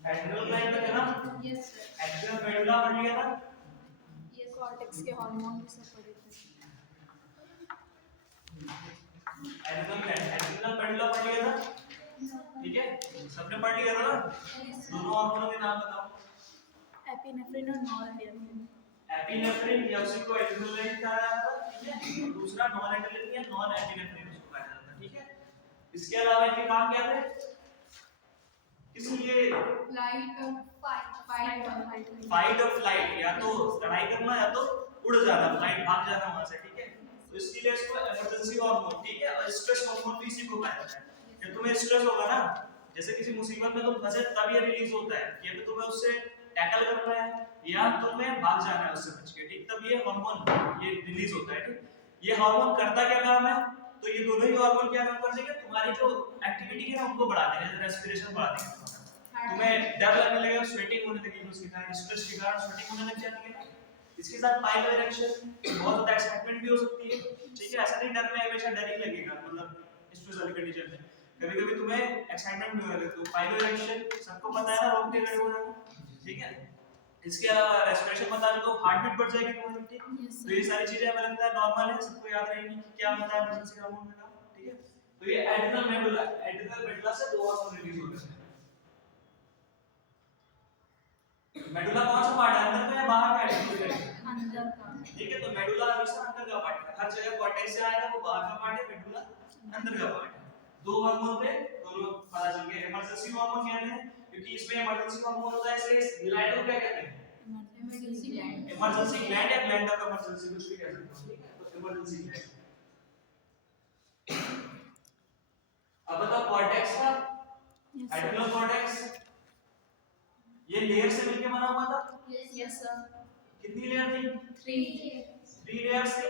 Adrenal gland तक है ना? Yes sir. एड्रिनल मेडुला पढ़ लिया था? ये कॉर्टेक्स के हार्मोन भी सब पढ़े थे। एड्रिनल ग्लैंड, एड्रिनल मेडुला पढ़ लिया था? ठीक है, सबने पढ़ लिया था ना? दोनों हार्मोनों के नाम बताओ। एपिनेफ्रिन और नॉरएड्रेनालिन। एपिनेफ्रिन या उसी को एड्रिनलिन कहा जाता है, ठीक है, और दूसरा नॉन एड्रिनलिन या नॉन एपिनेफ्रिन उसको कहा जाता है, ठीक है। इसके अलावा इनके काम क्या थे? इसलिए फाइट और फ्लाइट, या तो लड़ाई करना या तो उड़ जाना, फ्लाइट भाग जाना वहां से, ठीक है। तो इसके लिए इसको इमरजेंसी हार्मोन, ठीक है, और स्ट्रेस हार्मोन भी इसी को कहा जाता है। जब तुम्हें स्ट्रेस होगा ना, जैसे किसी मुसीबत में तुम फंसे तब ये रिलीज होता है कि अभी तुम्हें उससे टैकल करना है या तुम्हें भाग जाना है उससे बच के, ठीक, तब ये हार्मोन ये रिलीज होता है, ठीक। ये हार्मोन करता क्या काम है? तो ये दोनों ही हार्मोन क्या काम कर देंगे? तुम्हारी जो एक्टिविटी है ना उनको बढ़ा देंगे, रेस्पिरेशन बढ़ा देंगे तुम्हारा। तुम्हें डर लगने लगेगा, स्वेटिंग होने लगेगी, उसके कारण स्ट्रेस के कारण स्वेटिंग होने लग जाती है। इसके साथ पाइलो इरेक्शन, बहुत ज्यादा एक्साइटमेंट भी हो सकती है, ठीक है। ऐसा नहीं डर में हमेशा डर ही लगेगा, मतलब स्ट्रेस वाली कंडीशन में कभी-कभी तुम्हें एक्साइटमेंट भी हो रहा है, तो पाइलो इरेक्शन सबको पता है ना, रोकते खड़े हो जाना, ठीक है। इसके अलावा रेस्पिरेशन बता दो, हार्ट बीट बढ़ जाएगी तुम्हारी, ठीक। तो ये सारी चीजें हमें लगता है नॉर्मल है, सबको याद रहेंगी कि क्या होता है इमरजेंसी हार्मोन में काम, ठीक है। तो ये एड्रिनल मेडुला से दो हार्मोन रिलीज होते हैं। मेडुला कौन सा पार्ट है, अंदर का या बाहर का? अंदर का, ठीक है। तो मेडुला हमेशा अंदर का पार्ट है, हर जगह कॉर्टेक्स से आएगा, वो बाहर का पार्ट है, मेडुला अंदर का पार्ट है। दो हार्मोन पे दोनों पता चल गया। इमरजेंसी हार्मोन कहते हैं क्योंकि इसमें इमरजेंसी हार्मोन होता है, इसलिए ग्लैंड को क्या कहते हैं? Emergency gland. इमरजेंसी ग्लैंड या ग्लैंड ऑफ इमरजेंसी कुछ भी कह सकते हो, ठीक है। तो इमरजेंसी ग्लैंड। अब बताओ कॉर्टेक्स का, एड्रिनल कॉर्टेक्स ये लेयर से मिलके बना हुआ था? Yes sir. कितनी लेयर थी? 3 लेयर्स थी।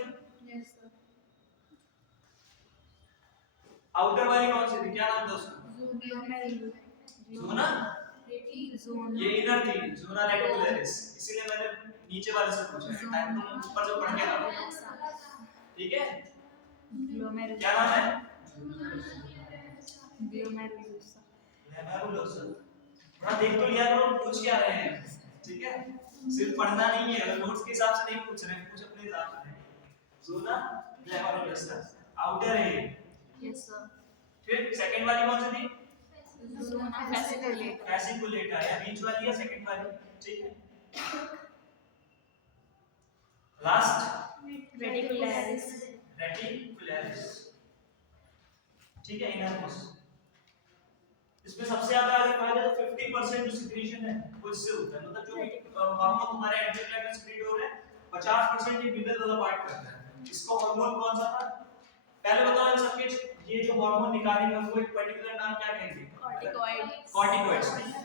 Yes sir. आउटर वाली कौन सी थी, क्या नाम था उसका? ज़ोना? ये इनर थी, ज़ोना रेटिकुलरिस, इसीलिए मैंने नीचे वाले से पूछा है ताकि तुम ऊपर जो पढ़ के आओ, ठीक है। क्या नाम है? ग्लोमेरुलस। ग्लोमेरुलस। थोड़ा देख तो लिया करो पूछ क्या रहे हैं, ठीक है। सिर्फ पढ़ना नहीं है, नोट्स के हिसाब से नहीं पूछ रहे हैं, कुछ अपने हिसाब से। ज़ोना ग्लोमेरुलस आउटर है। Yes sir. फिर सेकंड वाली कौन सी थी? Zona fasciculata. फैसिकुलेटा या बीच वाली या सेकंड वाली, ठीक है। Last reticularis. रेटिकुलरिस, ठीक है, इनर मोस्ट। इसमें सबसे ज्यादा अगर कहा जाए तो 50% जो सिक्रीशन है वो इससे होता है, मतलब जो हार्मोन तुम्हारे एड्रिनल ग्लैंड में सिक्रीट हो रहे हैं 50% ये मिडल वाला पार्ट करता है। इसको हार्मोन कौन सा था पहले बताओ इन सबके, ये जो हार्मोन निकालेंगे उनको एक पर्टिकुलर नाम क्या कहेंगे? कॉर्टिकॉइड्स। कॉर्टिकॉइड्स, ठीक है।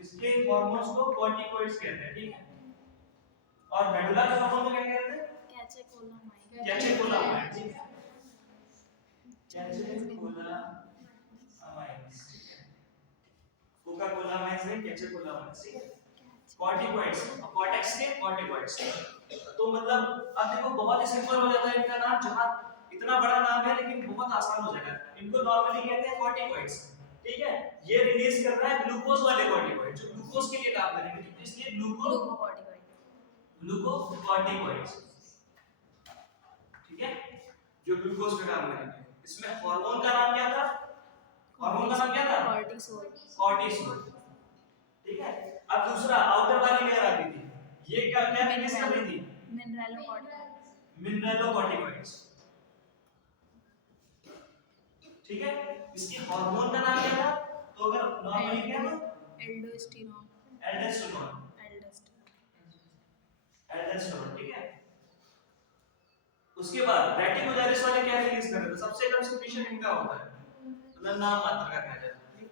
इसके हार्मोन्स को कॉर्टिकॉइड्स कहते हैं, ठीक है। और मेडुला के हार्मोन को क्या कहते हैं? कैटेकोलामाइन। कैटेकोलामाइन, ठीक है। कैटेकोलामाइन, कोकाकोलामाइन से कैटेकोलामाइन, ठीक है। कॉर्टिकॉइड्स और कॉर्टेक्स के कॉर्टिकॉइड्स। तो मतलब अब देखो बहुत ही सिंपल हो जाता है इनका नाम, जहां इतना बड़ा नाम है लेकिन बहुत आसान हो जाएगा। इनको नॉर्मली कहते हैं कॉर्टिकॉइड्स, ठीक है। ये रिलीज कर रहा है ग्लूकोज वाले कॉर्टिकॉइड जो ग्लूकोज के लिए काम करेंगे, ठीक है। इसलिए ग्लूकोकॉर्टिकॉइड्स, ठीक है, जो ग्लूकोज पे काम करेंगे। इसमें हार्मोन का नाम क्या था? हार्मोन का नाम क्या था? कॉर्टिसोल। कॉर्टिसोल, ठीक है। अब दूसरा आउटर वाली लेयर आती थी, ये क्या क्या रिलीज कर रही थी? मिनरलोकॉर्टिकॉइड्स। मिनरलोकॉर्टिकॉइड्स, ठीक है। इसके हार्मोन का नाम क्या था? तो अगर नॉर्मली क्या था? एल्डोस्टेरोन। एल्डोस्टेरोन, एल्डोस्टेरोन, ठीक है। उसके बाद रेटिकुलरिस वाले क्या रिलीज कर रहे थे? सबसे कम सिक्रीशन इनका होता है, मतलब नाम मात्र का कहा जाता है।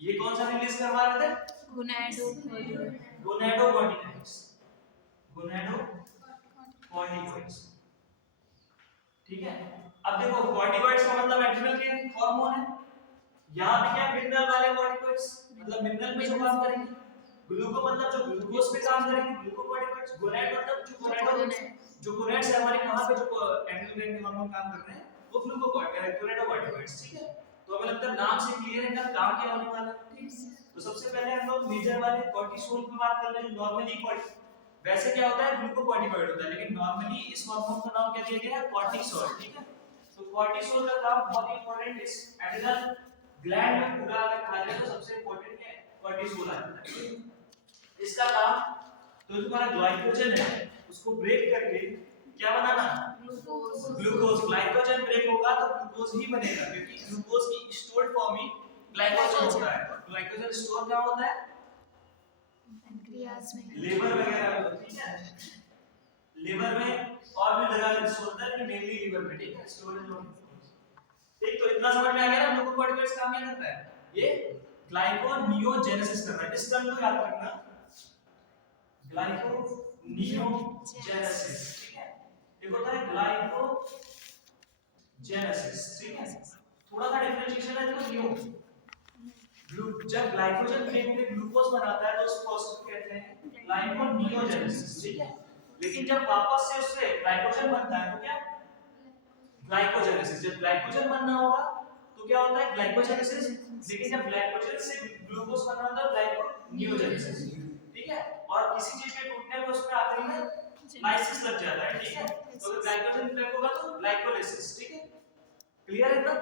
ये कौन सा रिलीज करवा रहे थे? गोनाडोकॉर्टिकॉइड्स, गोनाडोकॉर्टिकॉइड्स, ठीक है। अब देखो कॉर्टिकॉइड्स का मतलब एड्रिनल के हार्मोन है, यहां पे क्या मिनरल वाले कॉर्टिकॉइड्स, मतलब मिनरल पे जो काम करेंगे। ग्लूको मतलब जो ग्लूकोज पे काम करेंगे, ग्लूकोकॉर्टिकॉइड्स। गोनाड मतलब जो गोनाड्स है हमारे, कहां पे जो एड्रिनल ग्लैंड के हार्मोन काम कर रहे हैं वो गोनाडोकॉर्टिकॉइड्स, ठीक है। तो हमें लगता है नाम से क्लियर है इनका काम क्या होने वाला है, ठीक है। तो सबसे पहले हम लोग मेजर वाले कॉर्टिसोल की बात कर रहे हैं, जो नॉर्मली वैसे क्या होता है ग्लूकोकॉर्टिकॉइड होता है, लेकिन नॉर्मली इस हार्मोन का नाम क्या दिया गया है कॉर्टिसोल, ठीक है। तो कॉर्टिसोल का काम बहुत इंपॉर्टेंट, इस एड्रिनल ग्लैंड में पूरा अगर कहा जाए तो सबसे इंपॉर्टेंट क्या है कॉर्टिसोल आता है। इसका काम तो जो हमारा ग्लाइकोजन है उसको ब्रेक करके क्या बनाना, ग्लूकोज। ग्लाइकोजन ब्रेक होगा तो ग्लूकोज ही बनेगा, क्योंकि ग्लूकोज की स्टोर्ड फॉर्म ही ग्लाइकोजन होता है। तो ग्लाइकोजन स्टोर क्या होता है पैंक्रियाज में, लीवर वगैरह में, ठीक है, लीवर में और भी जगह स्टोर होता है, मेनली लीवर में, ठीक है, स्टोरेज ऑफ ग्लूकोज। ठीक, तो इतना समझ में आ गया ना ग्लूकोकॉर्टिकॉइड्स काम क्या करता है, ये ग्लाइकोनियोजेनेसिस कर रहा है। इस टर्म को याद रखना, ग्लाइकोनियोजेनेसिस, ठीक है। एक होता है ग्लाइकोजेनेसिस, ठीक है, थोड़ा सा डिफरेंशिएशन है तो नियो। जब ग्लाइकोजन ब्रेक में ग्लूकोज बनाता है तो उस प्रोसेस को कहते हैं ग्लाइकोनियोजेनेसिस, ठीक है। लेकिन जब वापस से उससे ग्लाइकोजन बनता है तो क्या ग्लाइकोजेनेसिस। जब ग्लाइकोजन बनना होगा तो क्या होता है ग्लाइकोजेनेसिस, लेकिन जब ग्लाइकोजन से ग्लूकोज बनना होता है ग्लाइकोनियोजेनेसिस, ठीक है। और किसी चीज के टूटने पर उसमें आखिरी में लाइसिस लग जाता है, ठीक है। तो अगर ग्लाइकोजन ब्रेक होगा तो ग्लाइकोलाइसिस, ठीक है, क्लियर है ना।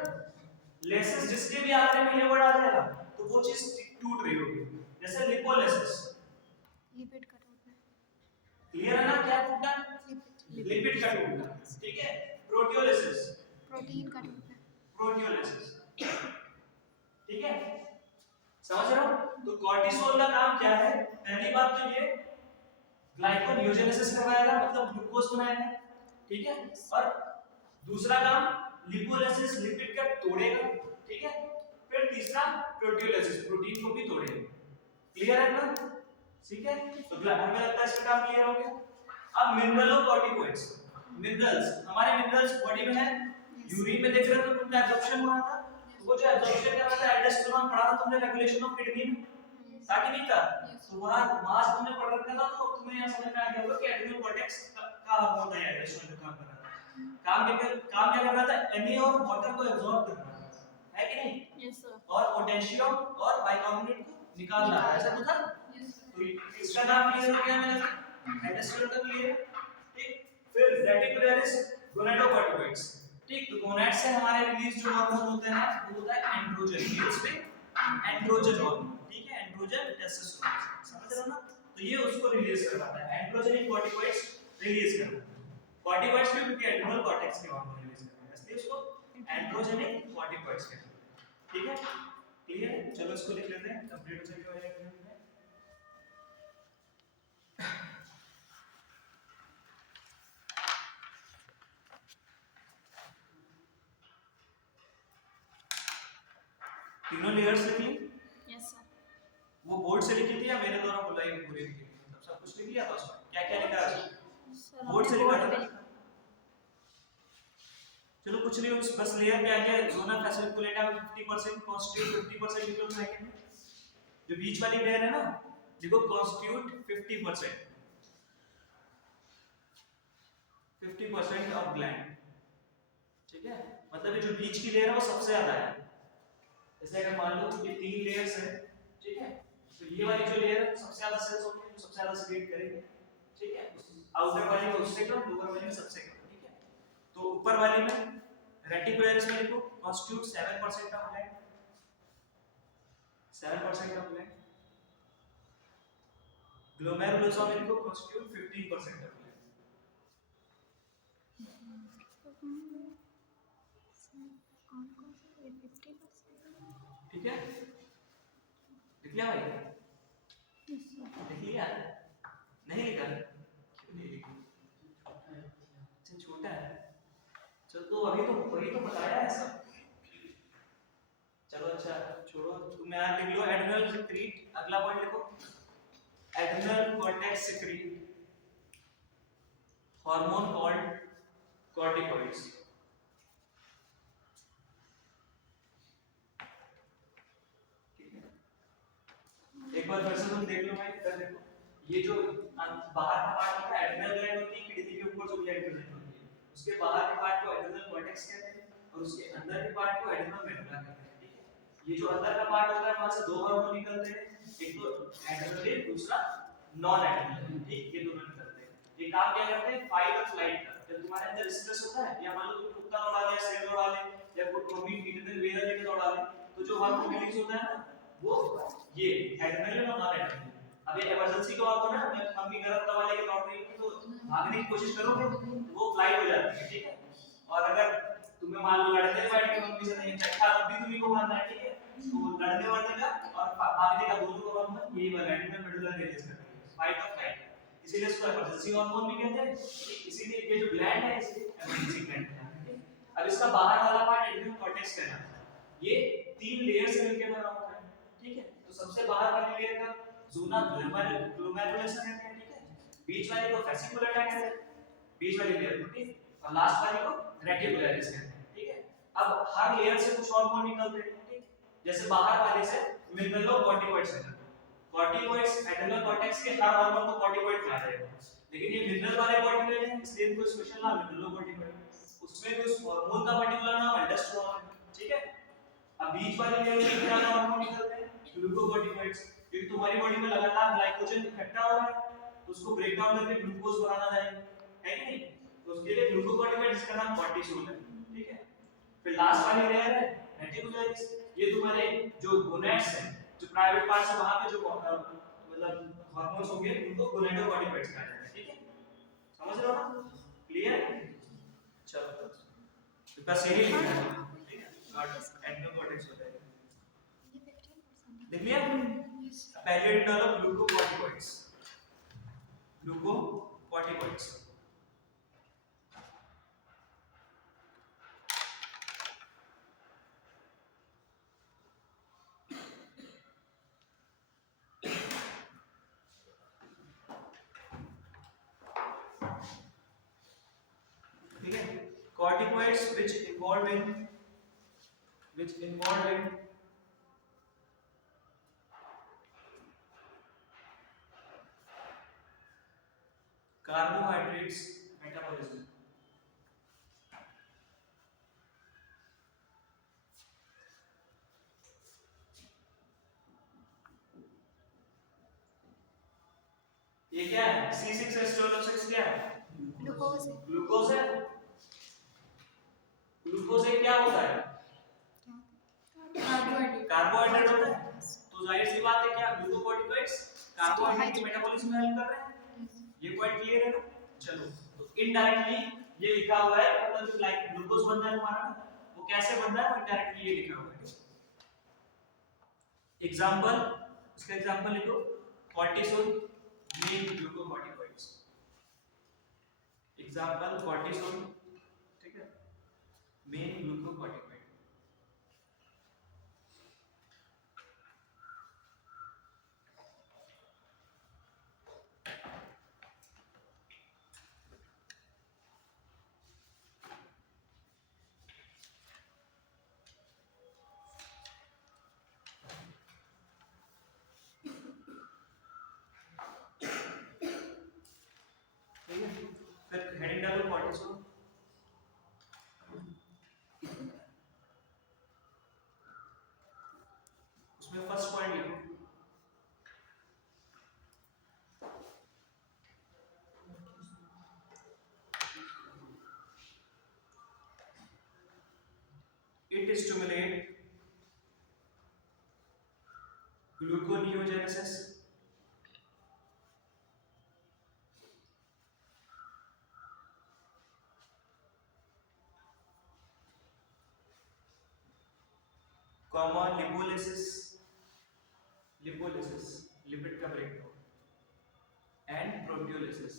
लेसिस जिसके भी आखिरी में ये वर्ड आ जाएगा तो वो चीज टूट रही होगी, जैसे लिपोलाइसिस, लिपिड का टूटना, क्लियर है ना, क्या टूटना, लिपिड का टूटना, ठीक है। प्रोटियोलाइसिस, प्रोटीन का टूटना, प्रोटियोलाइसिस, ठीक है, समझ रहे हो। तो कॉर्टिसोल का काम क्या है, पहली बात तो ये ग्लाइकोनियोजेनेसिस करवाएगा, मतलब ग्लूकोज बनाएगा, ठीक है। और दूसरा काम लिपोलाइसिस, लिपिड का तोड़ेगा, ठीक है। फिर तीसरा प्रोटियोलाइसिस, प्रोटीन को भी तोड़ेगा, क्लियर है ना, ठीक है। तो हमें लगता है इसका काम क्लियर हो गया। अब मिनरलोकॉर्टिकॉइड्स, मिनरल्स, हमारे मिनरल्स बॉडी में है, यूरिन में देख रहे हो तो तुमने एब्जॉर्प्शन हुआ था, तो वो जो एब्जॉर्प्शन कर रहा था एल्डोस्टेरोन पढ़ा था तुमने, रेगुलेशन ऑफ किडनी में, था कि नहीं था। तो वहां मास तुमने पढ़ रखा था, तो तुम्हें यहां समझ में आ गया होगा कि एड्रिनल कॉर्टेक्स का हार्मोन है एल्डोस्टेरोन जो काम कर रहा था। काम क्या कर रहा था, Na और वाटर को एब्जॉर्ब कर रहा था, है कि नहीं, यस सर, और पोटेशियम और बाइकार्बोनेट को निकाल रहा है, ऐसा तो था। तो इसका नाम क्लियर हो गया मेरा, एल्डोस्टेरोन का क्लियर है, ठीक। फिर रेटिकुलरिस गोनाडोकॉर्टिकॉइड्स, ठीक। तो गोनाड से हमारे रिलीज जो हार्मोन होते हैं वो होता है एंड्रोजन, मेल्स में एंड्रोजन हार्मोन, ठीक है, एंड्रोजन टेस्टोस्टेरोन, समझ रहे हो ना। तो ये उसको रिलीज करवाता है, एंड्रोजेनिक कॉर्टिकॉइड्स रिलीज करवाता है। कॉर्टिकॉइड्स में क्योंकि एड्रिनल कॉर्टेक्स के हार्मोन रिलीज करता है, इसलिए उसको एंड्रोजेनिक कॉर्टिकॉइड्स कहते हैं, ठीक है, क्लियर है। चलो इसको लिख लेते हैं, कंप्लीट हो जाएगा। तीनों लेयर्स लिख ली, यस सर, वो बोर्ड से लिखी थी या मेरे द्वारा बुलाई पूरी लिखी थी, मतलब सब कुछ लिख लिया था उसमें, क्या क्या लिखा है बोर्ड से लिखा था। चलो कुछ नहीं, उस बस लेयर क्या है, जोनल फैसिकुलेटा 50% कॉन्स्टिट्यूट 50% लिख लो सेकंड में। जो बीच वाली लेयर है ना, देखो कॉन्स्टिट्यूट 50% ऑफ ग्लैंड, ठीक है। मतलब ये जो बीच की लेयर है वो सबसे ज्यादा है। जैसे अगर मान लो ये तीन लेयर्स है, ठीक है, तो ये वाली जो लेयर सबसे ज्यादा सेल्स होंगे, जो सबसे ज्यादा सीक्रेट करेंगे, ठीक है। आउटर वाली में उससे कम, लोअर वाली में सबसे कम, ठीक है। तो ऊपर वाली में रेटिकुलरिस में देखो constitute 7% of gland, 7% of gland. Glomerulosa में देखो कॉन्स्टिट्यूट 15% ऑफ ग्लैंड, ठीक है। लिख लिया भाई, लिख लिया, नहीं लिखा, क्यों नहीं लिखा, अच्छा छोटा है, चलो तो अभी तो वही तो बताया है सब। चलो अच्छा छोड़ो, तुम यहाँ लिख लो एड्रिनल सेक्रीट, अगला पॉइंट लिखो adrenal cortex secrete hormone called corticoids. एक बार फिर से तुम देख लो भाई, इधर देखो, ये जो बाहर का पार्ट होता है एड्रिनल ग्लैंड होती है, किडनी के ऊपर जो ग्लैंड होती है, उसके बाहर के पार्ट को एड्रिनल कॉर्टेक्स कहते हैं और उसके अंदर के पार्ट को एड्रिनल मेडुला कहते हैं, ठीक है। ये जो अंदर का पार्ट होता है वहां से दो हार्मोन निकलते हैं, एक तो एड्रेनलिन, दूसरा नॉन एड्रेनलिन, ठीक, ये दोनों निकलते हैं। ये काम क्या करते हैं, फाइट और फ्लाइट का। जब तुम्हारे अंदर स्ट्रेस होता है, या मान लो तुम कुत्ता दौड़ा ले, शेर दौड़ा ले, या कोई फीटल वेरा लेके दौड़ा ले, तो जो हार्मोन रिलीज होता है ना, वो ये एड्रेनलिन और नॉन एड्रेनलिन। अब ये इमरजेंसी का हार्मोन है, मैं मम्मी गरम दवा लेके दौड़ रही है, तो भागने की कोशिश करोगे तो वो फ्लाइट हो जाती है, ठीक है। और अगर तुम्हें मान लो लड़ने बैठ के मम्मी से नहीं अच्छा, तब भी तुम्ही को मारना है, ठीक है। तो लड़ने वड़ने का और भागने का दोनों का हार्मोन यही वाला एड्रेनल मेडुलर रिलीज करता है, फाइट और फ्लाइट। इसीलिए इसको इमरजेंसी हार्मोन भी कहते हैं। इसीलिए ये जो ग्लैंड है इसे इमरजेंसी ग्लैंड कहते हैं। अब इसका बाहर वाला पार्ट एड्रेनल कॉर्टेक्स कहलाता है। ये 3 लेयर से मिलकर बना होता है, ठीक है। तो सबसे बाहर वाली लेयर का ज़ोना ग्लोमेरुलस कहते हैं, ठीक है। बीच वाली को फेसिकुलर कहते हैं, बीच वाली लेयर को, ठीक, और लास्ट वाली को रेटिकुलरिस कहते हैं, ठीक है। अब हर लेयर से कुछ हार्मोन निकलते हैं, ठीक। जैसे बाहर वाले से मिनरलोकॉर्टिकॉइड्स है, कॉर्टिकॉइड्स एड्रेनल कॉर्टेक्स के हर हार्मोन को कॉर्टिकॉइड कहा जाएगा, लेकिन ये मिनरल वाले कॉर्टिकॉइड है, इसलिए इनको स्पेशल नाम मिनरलोकॉर्टिकॉइड। उसमें भी उस हार्मोन का पर्टिकुलर नाम एल्डोस्टेरोन है, ठीक है। अब बीच वाले लेयर में क्या हार्मोन निकलते हैं, ग्लूकोकॉर्टिकॉइड्स, क्योंकि तुम्हारी बॉडी में लगातार ग्लाइकोजन इकट्ठा हो रहा है, तो उसको ब्रेक डाउन करके ग्लूकोज बनाना है कि नहीं, तो उसके लिए ग्लूकोकॉर्टिकॉइड, जिसका नाम कॉर्टिसोल है, ठीक है। फिर लास्ट वाली लेयर है रेटिकुलरिस, ये तुम्हारे जो गोनैड्स हैं, जो प्राइवेट पार्ट्स है, वहां पे जो मतलब हार्मोन्स होंगे उनको गोनेडोकॉर्टिकॉइड्स कहा जाता है, ठीक है। समझ रहे हो ना, क्लियर। चलो तो बस यही लिखना है, ठीक है, और एंडोकॉर्टेक्स होता है, लिख लिया। पहले डालो ग्लूकोकॉर्टिकॉइड्स, ग्लूकोकॉर्टिकॉइड्स, ठीक है। corticoids which involved in carbohydrates metabolism, ये क्या है, C6H12O6 क्या है, ग्लूकोज है। ग्लूकोज है। ग्लूकोज एक क्या होता है, कार्बोहाइड्रेट होता है। तो जाहिर सी बात है क्या ग्लूकोकॉर्टिकॉइड्स कार्बोहाइड्रेट के मेटाबॉलिज्म में हेल्प कर रहे हैं, ये पॉइंट क्लियर है ना। चलो तो इनडायरेक्टली ये लिखा हुआ है, मतलब जो लाइक ग्लूकोज बन रहा है हमारा ना, वो कैसे बन रहा है, इनडायरेक्टली ये लिखा हुआ है। एग्जांपल, इसका एग्जांपल लिखो, cortisol main glucocorticoids, example cortisol, ठीक है, मेन ग्लूकोकॉर्टिकॉइड। फिर हेडिंग डालो कॉर्टिसोल, उसमें फर्स्ट पॉइंट लिखो, it stimulate gluconeogenesis, comma lipolysis, lipid का ब्रेकडाउन, एंड प्रोटियोलिसिस,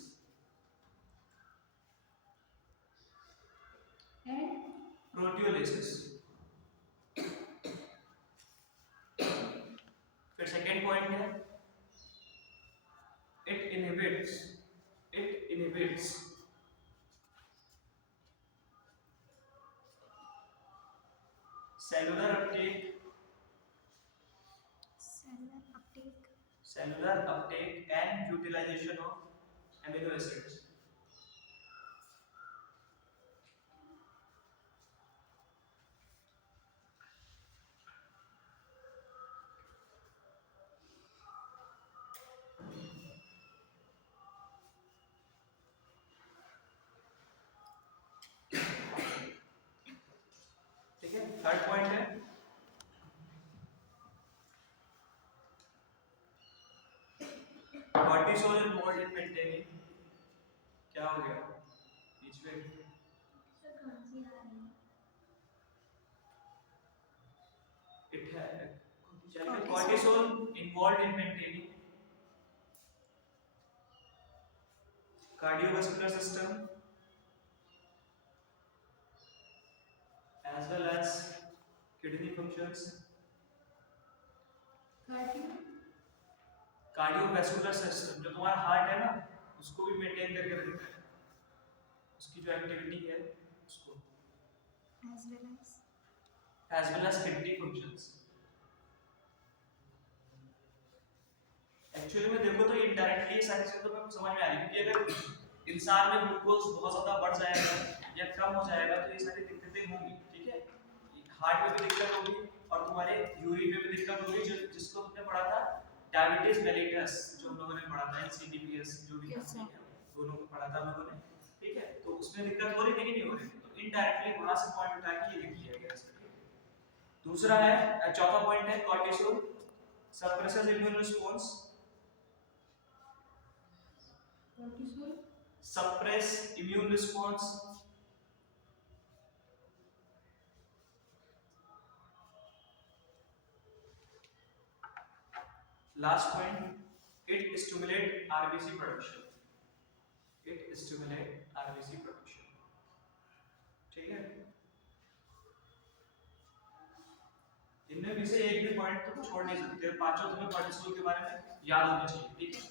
प्रोटियोलिसिस। फिर सेकेंड पॉइंट है it inhibits cellular uptake and utilization of amino acids, cortisol involved in maintaining, क्या हो गया बीच में it has cortisol involved in maintaining cardiovascular system as well as kidney functions. Cardiovascular system जो तुम्हारा heart है ना उसको भी मेंटेन करके रखता है, उसकी जो एक्टिविटी है उसको, as well as kidney functions. Actually में देखो तो इनडायरेक्टली ये सारी चीजें तो मैं समझ में आ रही है कि अगर इंसान में ग्लूकोज बहुत ज्यादा बढ़ जाएगा या कम हो जाएगा तो ये सारी दिक्कतें होंगी, ठीक है। हार्ट में भी दिक्कत होगी और तुम्हारे यूरिन में भी दिक्कत होगी, जिसको तुमने पढ़ा था डायबिटीज मेलिटस, जो हम लोगों ने पढ़ा था एनसीडीपीएस जो भी दोनों को पढ़ा था हम लोगों ने, ठीक है। तो उसमें दिक्कत हो रही थी कि नहीं हो रही थी, तो इनडायरेक्टली वहां से पॉइंट उठा के ये लिख दिया गया इसका। दूसरा है, चौथा पॉइंट है cortisol suppresses immune response, suppress immune response. Last point, it stimulate RBC production. It stimulate RBC production. ठीक है, इनमें भी से एक भी पॉइंट तुम छोड़ नहीं सकते, पांचों तुम्हें कॉर्टिसोल के बारे में याद होना चाहिए, ठीक है।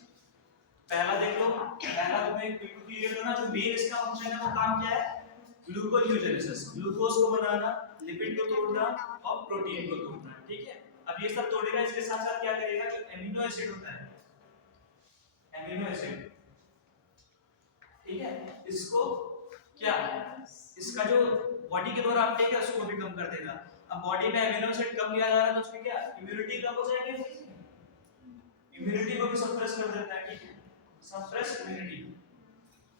पहला देख लो, पहला तुम्हें क्लियर करना, जो मेन इसका फंक्शन है वो काम क्या है, ग्लूकोनियोजेनेसिस, ग्लूकोज को बनाना, लिपिड को तोड़ना और प्रोटीन को तोड़ना, ठीक है। अब ये सब तोड़ेगा, इसके साथ साथ क्या करेगा, जो एमिनो एसिड होता है, एमिनो एसिड, ठीक है, इसको क्या, इसका जो बॉडी के द्वारा अपटेक है उसको भी कम कर देगा। अब बॉडी में एमिनो एसिड कम किया जा रहा है तो उसकी क्या इम्यूनिटी कम हो जाएगी, इम्यूनिटी को भी सप्रेस कर देता है, ठीक है, सप्रेस इम्यूनिटी।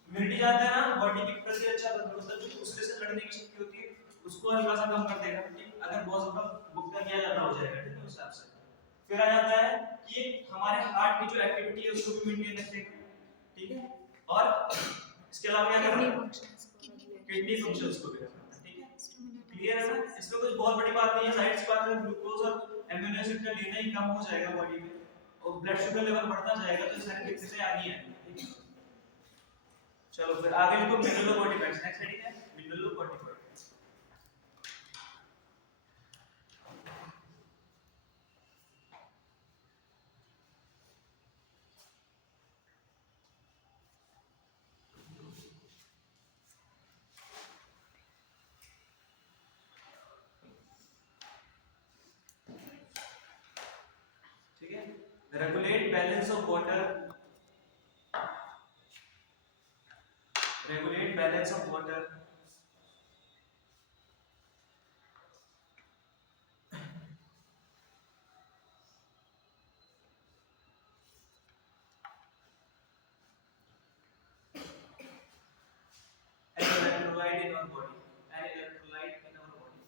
इम्यूनिटी जानते हैं ना, बॉडी की प्रतिरक्षा तंत्र, मतलब जो दूसरे से लड़ने की शक्ति होती है उसको हल्का सा कम कर देगा, ठीक, अगर बहुत ज्यादा भुगता किया ज्यादा हो जाएगा, ठीक है, उस हिसाब से। फिर आ जाता है कि हमारे हार्ट की जो एक्टिविटी है उसको भी मेंटेन रखेगा, ठीक है, और इसके अलावा क्या कर रहा है, किडनी फंक्शंस को भी रखता है, ठीक है, क्लियर है ना। इसमें कुछ बहुत बड़ी बात नहीं है, साइड से बात है, ग्लूकोज और एमिनो एसिड का लेना ही कम हो जाएगा बॉडी में और ब्लड शुगर लेवल बढ़ता जाएगा तो सारी दिक्कतें आनी है, ठीक है। चलो फिर आगे लिखो मिनरलोकॉर्टिकॉइड्स, नेक्स्ट हेडिंग है मिनरलोकॉर्टिकॉइड्स। ठीक है, regulate balance of water, regulate balance of water, an electrolyte in our body, an electrolyte in our body,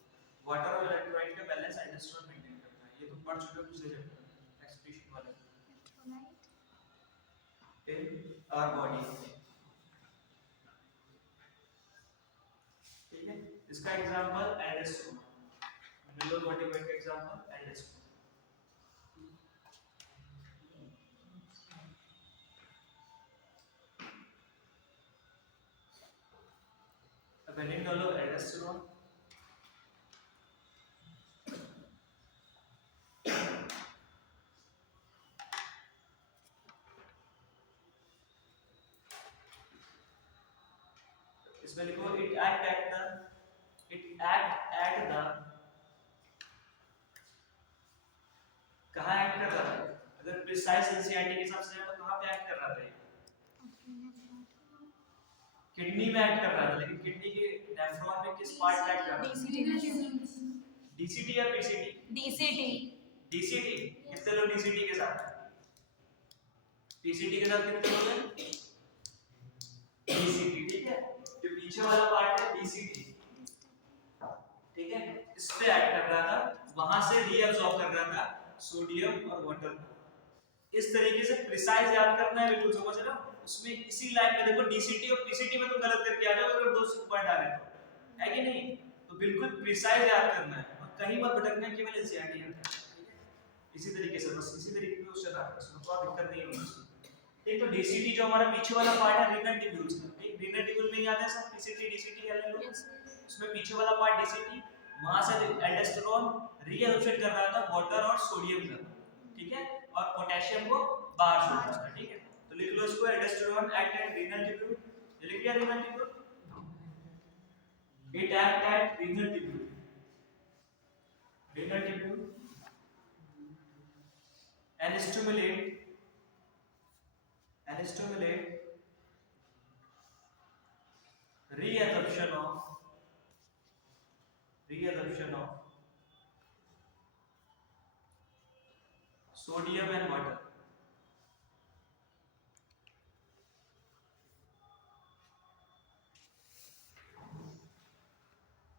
water और electrolyte का बैलेंस एल्डोस्टेरोन मेंटेन करता है, ये तुम पढ़ चुके हो पिछले चैप्टर में एक्सप्रेशन वाले, in our body, ठीक है। इसका एग्जांपल एल्डोस्टेरोन, मिनरलोकॉर्टिकॉइड का एग्जांपल एल्डोस्टेरोन। अब हेडिंग डालो एल्डोस्टेरोन, इसमें लिखो it act at the कहाँ एक्ट कर रहा है, अगर प्रिसाइज एनसीईआरटी के हिसाब से तो कहाँ पे एक्ट कर रहा था, किडनी में एक्ट कर रहा था, लेकिन किडनी के नेफ्रॉन में किस पार्ट एक्ट कर रहा था, डीसीटी या पीसीटी, डीसीटी, कितने लोग डीसीटी के साथ, पीसीटी के साथ कितने लोग हैं, डीसीटी, ठीक है, जो पीछे वाला पार्ट है डीसीटी, ठीक है, इस पे एक्ट कर रहा था, वहां से रीअब्सॉर्ब कर रहा था सोडियम और वाटर, इस तरीके से प्रिसाइज याद करना है, बिल्कुल समझ रहे हो। उसमें इसी लाइन में देखो डीसीटी और पीसीटी में तुम गलत करके आ जाओ अगर दो पॉइंट आ गए तो, है कि नहीं। तो बिल्कुल प्रिसाइज याद करना है और कहीं मत भटकना, केवल एनसीईआरटी याद करना है, ठीक है। इसी तरीके से बस इसी तरीके से क्वेश्चन आता है, उसमें कोई दिक्कत नहीं होगी। ठीक, तो डीसीटी जो हमारा पीछे वाला पार्ट है रीनल ट्यूब्यूल्स का, ठीक, रीनल ट्यूब्यूल में याद है सब पीसीटी डीसीटी है लो, उसमें पीछे वाला पार्ट डीसीटी, वहां से एल्डोस्टेरोन रीएब्जॉर्ब कर रहा था वाटर और सोडियम का, ठीक है, और पोटेशियम को बाहर छोड़ रहा था, ठीक है। तो लिख लो इसको, aldosterone act at renal tubule, ये लिख दिया renal tubule, it act at renal tubule, renal tubule and stimulate reabsorption of sodium and water,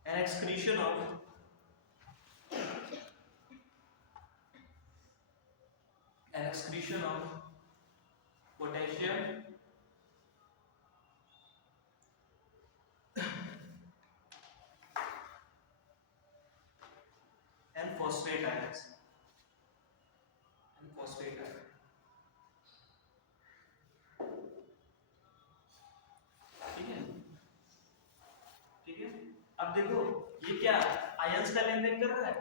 and excretion of potassium and phosphate ions, ठीक है, ठीक है। अब देखो ये क्या आयंस का लेन देन कर रहा है,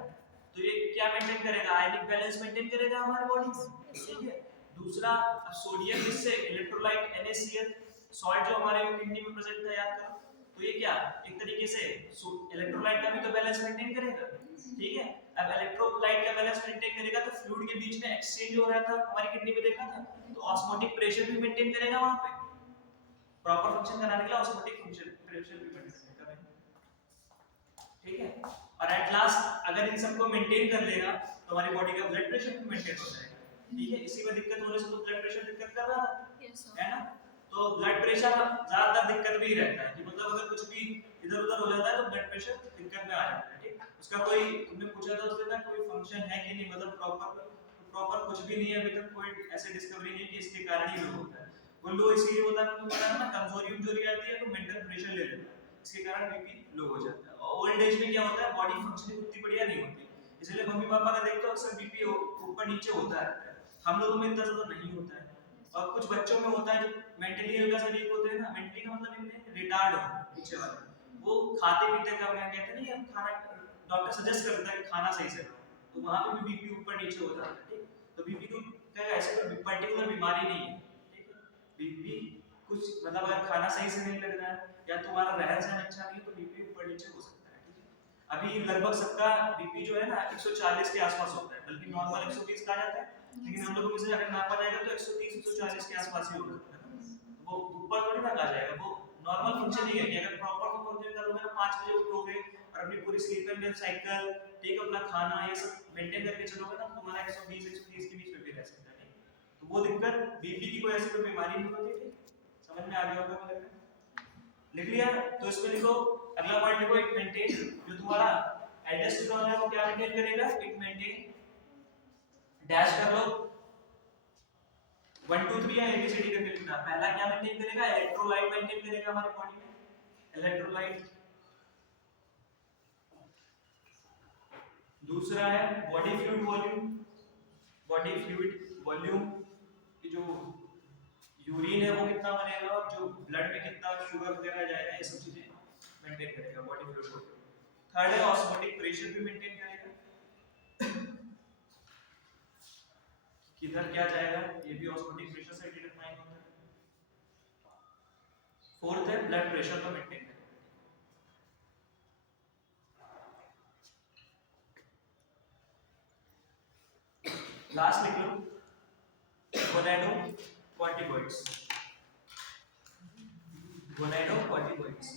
तो ये क्या मेंटेन करेगा, आयनिक बैलेंस मेंटेन करेगा हमारे बॉडी में, ठीक है। दूसरा, सोडियम इससे इलेक्ट्रोलाइट NaCl सॉल्ट जो हमारे किडनी में प्रेजेंट था, याद करो, तो ये क्या एक तरीके से इलेक्ट्रोलाइट का भी तो बैलेंस मेंटेन करेगा, ठीक है। अब इलेक्ट्रोलाइट का बैलेंस मेंटेन करेगा तो फ्लूइड के बीच में एक्सचेंज हो रहा था, हमारी किडनी में देखा था, तो ऑस्मोटिक प्रेशर भी मेंटेन करेगा वहां पे, प्रॉपर फंक्शन कराने के लिए ऑस्मोटिक फंक्शन प्रेशर भी मेंटेन करेगा, ठीक है। और एट लास्ट अगर इन सबको मेंटेन कर लेगा तो हमारी बॉडी का ब्लड प्रेशर भी मेंटेन हो जाएगा, ठीक है। इसी में दिक्कत होने से तो ब्लड प्रेशर दिक्कत कर रहा था, है ना। तो ब्लड प्रेशर ज्यादातर दिक्कत भी रहता है कि मतलब अगर कुछ भी इधर उधर हो जाता है तो ब्लड प्रेशर दिक्कत में आ जाता है, ठीक। उसका कोई तुमने पूछा था उससे कोई फंक्शन है कि नहीं, मतलब प्रॉपर कुछ भी नहीं है अभी तक, कोई ऐसे डिस्कवरी नहीं कि इसके कारण ही लो होता है। वो लो इसलिए होता है, तुमको पता है ना, कमजोरी उमजोरी आती है तो मेंटल प्रेशर ले लेता है, इसके कारण बीपी लो हो जाता है। ओल्ड एज में क्या होता है, बॉडी फंक्शनिंग उतनी बढ़िया नहीं होती, इसलिए मम्मी पापा का देखते हो अक्सर बीपी ऊपर नीचे होता है, हम लोगों में इतना ज्यादा नहीं होता है। और कुछ बच्चों में होता है जो मेंटली हल्का सा वीक होते हैं ना, मेंटली का मतलब इनमें रिटार्ड हो पीछे वाले, वो खाते पीते कम है, कहते नहीं हम खाना, डॉक्टर सजेस्ट करता है कि खाना सही से खाओ, तो वहां पे भी बीपी ऊपर नीचे हो जाता है, ठीक। तो बीपी को क्या ऐसे कोई पर्टिकुलर बीमारी नहीं है, ठीक है। बीपी कुछ मतलब अगर खाना सही से नहीं लग रहा है या तुम्हारा रहन सहन अच्छा नहीं है तो बीपी ऊपर नीचे हो सकता है, ठीक है। अभी लगभग सबका बीपी जो है ना 140 के आसपास होता है, बल्कि नॉर्मल 120 का जाता है, लेकिन हम लोगों में से अगर नापा जाएगा तो 130 140 के आसपास ही होगा, वो ऊपर थोड़ी ना आ जाएगा, वो नॉर्मल फंक्शन ही है कि अगर प्रॉपर तुम फंक्शन करोगे ना, 5 बजे उठोगे और अपनी पूरी स्लीप एंड साइकिल, ठीक, अपना खाना ये सब मेंटेन करके चलोगे ना, तुम्हारा 120 130 के बीच में भी रह सकता है, ठीक। तो वो दिक्कत बीपी की कोई ऐसी कोई बीमारी नहीं होती, ठीक, समझ में आ गया होगा मुझे, लिख लिया। तो इसमें लिखो अगला पॉइंट लिखो, इट मेंटेन, जो तुम्हारा एल्डोस्टेरोन है वो क्या मेंटेन करेगा, इट मेंटेन, डैश कर लो 1 2 3 या एबीसीडी करके लिखना। पहला क्या मेंटेन करेगा, इलेक्ट्रोलाइट मेंटेन करेगा हमारी बॉडी में, इलेक्ट्रोलाइट। दूसरा है body fluid volume, body fluid volume की जो यूरिन है वो कितना बनेगा, जो ब्लड में कितना शुगर वगैरह जाएगा, ये सब चीजें मेंटेन करेगा बॉडी फ्लूइड वॉल्यूम। थर्ड है ऑस्मोटिक प्रेशर भी मेंटेन करेगा, किधर क्या जाएगा ये भी ऑस्मोटिक प्रेशर से डिटरमाइन होता है। फोर्थ है ब्लड प्रेशर को मेंटेन करेगा। लास्ट लिख लो गोनाडोकॉर्टिकॉइड्स, गोनाडोकॉर्टिकॉइड्स।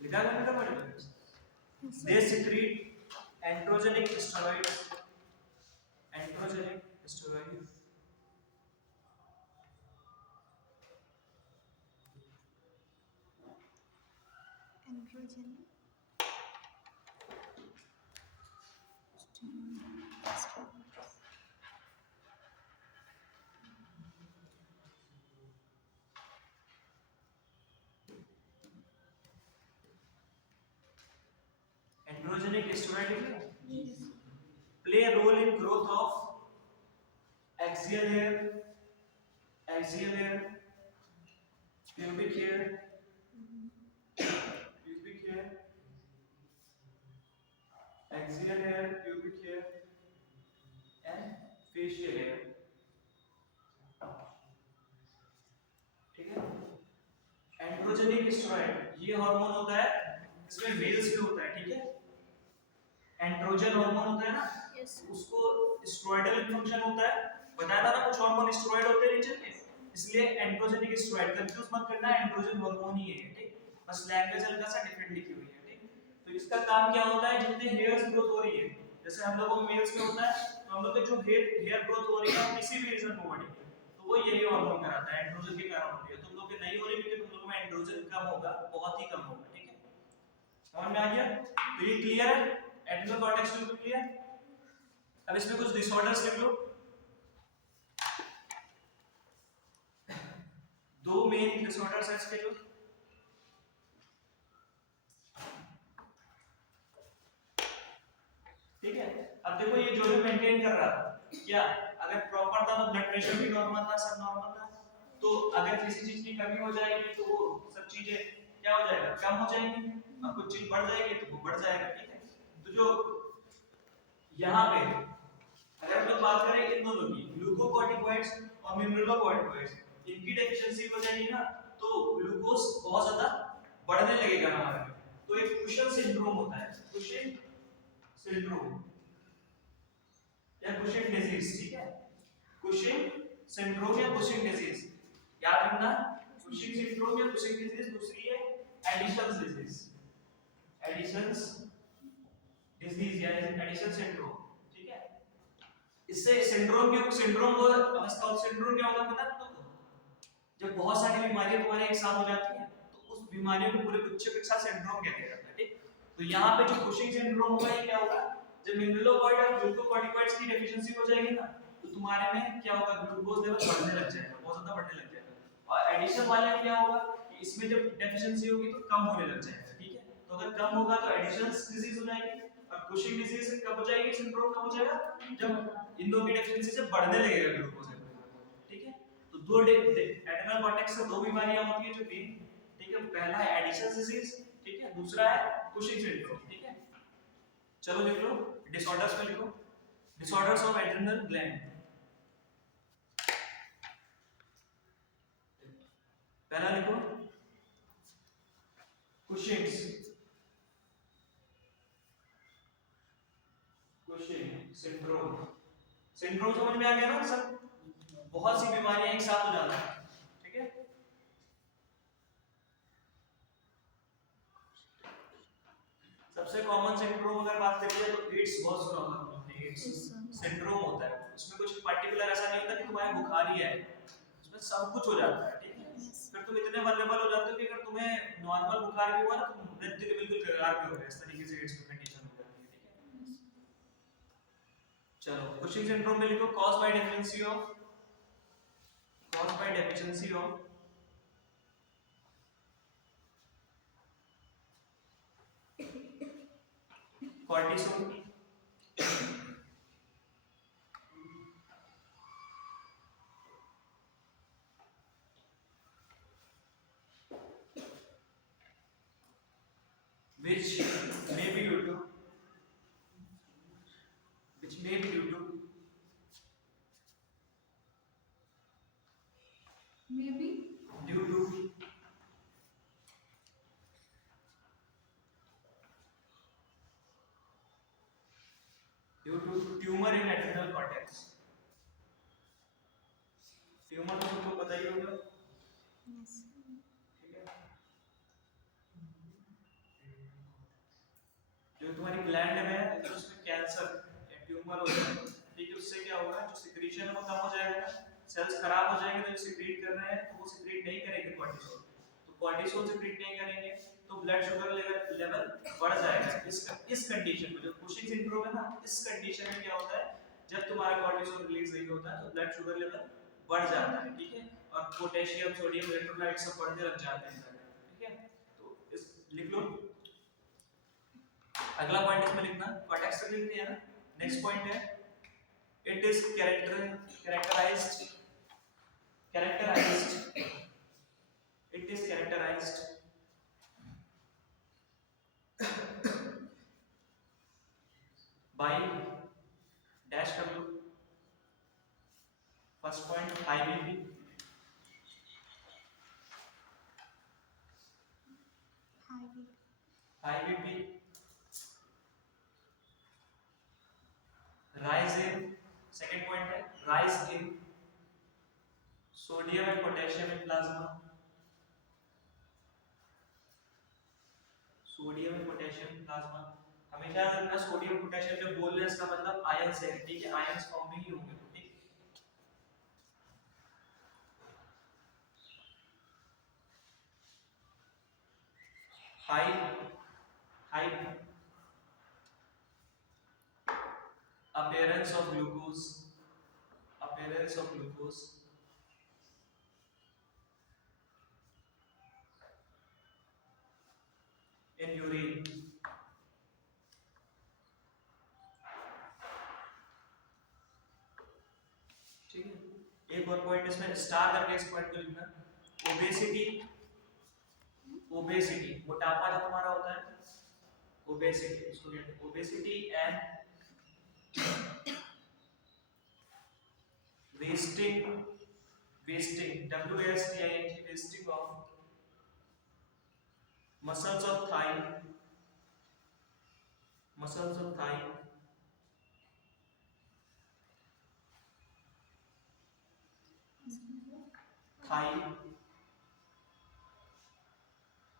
लिखा है गोनाडोकॉर्टिकॉइड्स, Yes, sir. They secrete androgenic steroids. Androgenic steroids. Androgen. Androgenic steroid Yes. play a role in growth of axial hair, pubic hair, axial hair, pubic hair, and facial hair. ठीक है? Androgenic steroid ये hormone होता है, इसमें mails में होता है, ठीक है? एंड्रोजन हार्मोन होता है ना, Yes. उसको स्टेरॉइडल फंक्शन होता है। बताया था ना कुछ हार्मोन स्टेरॉइड होते हैं नेचर के, इसलिए एंड्रोजेनिक स्टेरॉइड कंफ्यूज मत करना, एंड्रोजन हार्मोन ही है, ठीक? बस लैंग्वेज हल्का सा डिफरेंट लिखी हुई है, ठीक? तो इसका काम क्या होता है, जितने हेयर्स ग्रोथ हो रही है, जैसे हम लोगों में मेल्स में होता है, तो हम लोग के जो हेयर ग्रोथ हो रही है किसी भी रीजन को बड़ी, तो वो यही हार्मोन कराता है, एंड्रोजन के कारण होती है। तुम लोग के नहीं हो रही क्योंकि तुम लोगों में एंड्रोजन कम होगा, बहुत ही कम होगा, ठीक है? समझ में आ गया? तो ये क्लियर है, एड्रिनल कॉर्टेक्स बिल्कुल क्लियर। अब इसमें कुछ डिसऑर्डर्स लिख लो, दो मेन डिसऑर्डर्स हैं इसके जो, ठीक है? अब देखो ये जो भी मेंटेन कर रहा था, क्या अगर प्रॉपर था तो ब्लड प्रेशर भी नॉर्मल था, सब नॉर्मल था, तो अगर किसी चीज की कमी हो जाएगी तो वो सब चीजें क्या हो जाएगा, कम हो जाएंगी, और कुछ चीज बढ़ जाएगी तो वो बढ़ जाएगा, ठीक है? तो जो यहाँ पे अगर हम लोग बात करें इन दोनों की, ग्लूकोकॉर्टिकॉइड्स और मिनरलोकॉर्टिकॉइड्स, इनकी डेफिशिएंसी हो जाएगी ना, तो ग्लूकोज बहुत ज्यादा बढ़ने लगेगा हमारे में, तो एक कुशन सिंड्रोम होता है, कुशन सिंड्रोम या कुशिंग डिजीज, ठीक है? कुशिंग सिंड्रोम या कुशिंग डिजीज याद रखना, कुशिंग सिंड्रोम या कुशिंग डिजीज, दूसरी है एडिशंस डिजीज, एडिशंस डिजीज या एडिशन सिंड्रोम, ठीक है? इससे सिंड्रोम वो अवस्था, सिंड्रोम क्या होता है पता है तुमको? जब बहुत सारी बीमारियां तुम्हारे एक साथ हो जाती हैं तो उस बीमारियों को पूरे गुच्छे के साथ सिंड्रोम कहते हैं, ठीक? तो यहाँ पे जो कुशिंग सिंड्रोम होगा ये क्या होगा, जब मिनरलोकॉर्ड और ग्लूकोकॉर्टिकॉइड्स की डेफिशिएंसी हो जाएगी ना, तो तुम्हारे में क्या होगा, ग्लूकोज लेवल बढ़ने लग जाएगा, बहुत ज्यादा बढ़ने लग जाएगा। और एडिशन वाला क्या होगा कि इसमें जब डेफिशिएंसी होगी तो कम होने लग जाएगा, ठीक है? तो अगर कम होगा तो एडिशंस डिजीज हो जाएगी, और कुशिंग डिजीज से कब हो जाएगी, सिंड्रोम कब हो जाएगा, जब इन दोनों की डेफिशिएंसी से बढ़ने लगेगा ग्लूकोज लेवल, ठीक है? तो दो एड्रेनल कॉर्टेक्स से दो बीमारियां होती है जो मेन, ठीक है? पहला है एडिशन डिजीज, ठीक है? दूसरा है कुशिंग सिंड्रोम, ठीक है? चलो लिख लो डिसऑर्डर्स में, लिखो डिसऑर्डर्स ऑफ एड्रेनल ग्लैंड। पहला लिखो कुशिंग्स, कुशिंग सिंड्रोम। सिंड्रोम समझ में आ गया ना सब, बहुत सी बीमारियां एक साथ हो जाती हैं, ठीक है? सबसे कॉमन सिंड्रोम अगर बात करिए तो एड्स बहुत सुना होगा तुमने, एड्स सिंड्रोम होता है, उसमें कुछ पर्टिकुलर ऐसा नहीं होता कि तुम्हारे बुखार ही है, उसमें सब कुछ हो जाता है, ठीक है? फिर तुम इतने वल्नरेबल हो जाते हो कि अगर तुम्हें नॉर्मल बुखार भी हुआ ना तुम मृत्यु के बिल्कुल कगार पे हो गए, इस तरीके से एड्स की कंडीशन हो जाती है, ठीक है? चलो कुशिंग सिंड्रोम में लिखो cause by deficiency of cortisol, which may be due to Maybe. due to tumor in adrenal cortex। Tumour तो तुमको पता ही होगा, Yes. ठीक है? जो तुम्हारी ग्लैंड में है तो उसमें कैंसर या ट्यूमर हो जाए, ठीक है, उससे क्या होगा, जो सिक्रीशन है वो कम हो जाएगा, सेल्स खराब हो जाएंगे, तो जो सिक्रीट कर रहे हैं तो वो सिक्रीट नहीं करेंगे कॉर्टिसोल, तो कॉर्टिसोल सिक्रीट नहीं करेंगे तो ब्लड शुगर लेवल बढ़ जाएगा। इस कंडीशन में जो कुशिंग सिंड्रोम है ना, इस कंडीशन में क्या होता है, जब तुम्हारा कॉर्टिसोल रिलीज नहीं होता तो ब्लड शुगर लेवल बढ़ जाता है, ठीक है, और पोटेशियम सोडियम इलेक्ट्रोलाइट सब बढ़ने लग जाते हैं, ठीक है। तो इस लिख लो, अगला पॉइंट इसमें लिखना, कॉर्टेक्स तक लिख दिया ना। नेक्स्ट पॉइंट है it is characterised it is characterised by dash कर लो, first point high BP, high BP, rise in, second point है rise in sodium and potassium in plasma, sodium and potassium in plasma, हमेशा याद रखना sodium potassium जब बोल रहे हैं इसका मतलब आयन से है, ठीक है, आयंस फॉर्म में ही होंगे, ठीक। High high appearance of glucose in urine, ठीक है। एक और पॉइंट इसमें स्टार करके इस पॉइंट को लिखना, ओबेसिटी मोटापा जो तुम्हारा होता है, ओबेसिटी इसको कहते हैं, obesity and wasting wasting of muscles of thigh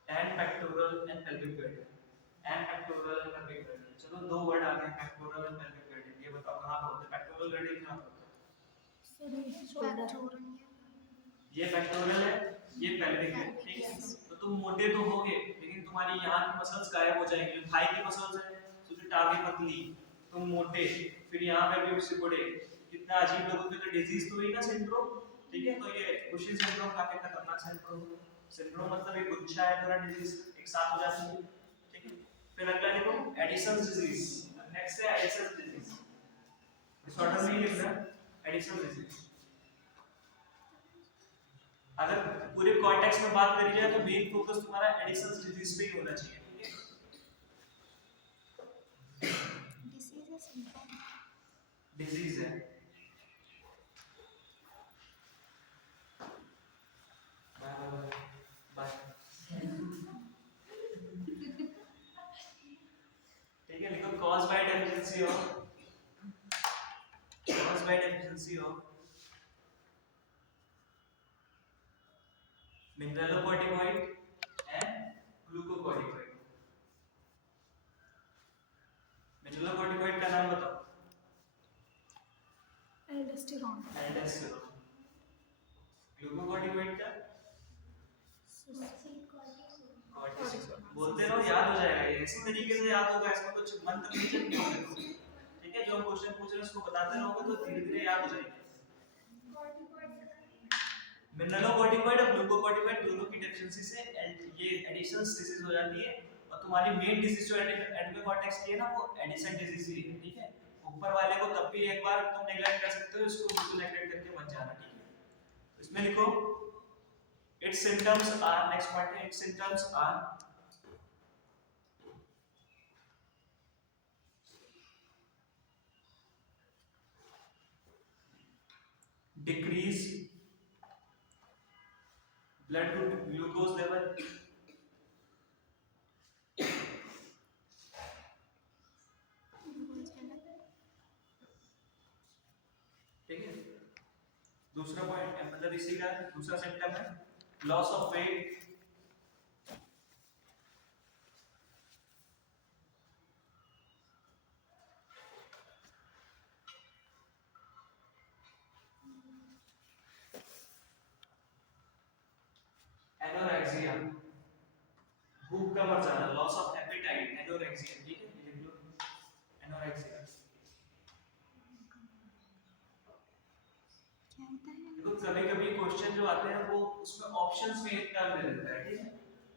and pectoral and pelvic girdle, चलो दो वर्ड आ गए, pectoral and pelvic girdle, ये बताओ कहां पे होते हैं, pectoral girdle कहां पे होता है, ये पेक्टोरल है, ये पेल्विक है, ठीक है। तो तुम मोटे तो होगे लेकिन तुम्हारी यहाँ की मसल्स गायब हो जाएंगी, जो थाई की मसल्स है, तुझे टांगे पतली, तुम मोटे, फिर यहाँ पे भी उससे बड़े, कितना अजीब, लोगों को तो डिजीज तो हुई ना, सिंड्रोम, ठीक है। तो ये कुशिंग सिंड्रोम काफी खतरनाक सिंड्रोम मतलब एक गुच्छा है पूरा डिजीज एक साथ हो जाती है, ठीक है। फिर अगला देखो एडिसन्स डिजीज, नेक्स्ट है एडिसन्स डिजीज, इस ऑर्डर में ही लिखना, एडिसन्स डिजीज। अगर पूरे कॉन्टेक्स्ट में बात करी जाए तो मेन फोकस तुम्हारा एडिसन्स डिजीज पे ही होना चाहिए, ठीक है। डिजीज है, बाय ठीक है, लिखो cause by deficiency of mineralocorticoid and glucocorticoid। mineralocorticoid का नाम बताओ, एल्डोस्टेरोन, ग्लूकोकॉर्टिकोइड का कॉर्टिसोल, बोलते रहो याद हो जाएगा, ये इसी तरीके से याद होगा, इसमें कुछ मंत्र नहीं चलते होंगे, ठीक है। जो हम क्वेश्चन पूछ रहे हैं उसको बताते रहोगे तो धीरे धीरे याद हो जाएगा। मिनरलोकॉर्टिकॉइड और ग्लूकोकॉर्टिकॉइड दोनों की डेफिशिएंसी से ये एडिशंस डिजीज हो जाती है, और तुम्हारी मेन डिजीज जो एडनोइड कॉर्टेक्स की है ना, वो एडिशन डिजीज ही है, ठीक है। ऊपर वाले को तब भी एक बार तुम नेग्लेक्ट कर सकते हो, इसको बिल्कुल नेग्लेक्ट करके मत जाना, ठीक है। इसमें लिखो its symptoms are, next point है its symptoms are decrease blood glucose level, ठीक है। दूसरा पॉइंट मतलब इसी का दूसरा सिम्पटम है लॉस ऑफ वेट, एनोरेक्सिया, भूख का बढ़ जाना, लॉस ऑफ एपेटाइट, एनोरेक्सिया, ठीक है, ये लिख लो एनोरेक्सिया। देखो कभी-कभी क्वेश्चन जो आते हैं वो उसमें ऑप्शंस में एक टर्म दे देता है, ठीक है,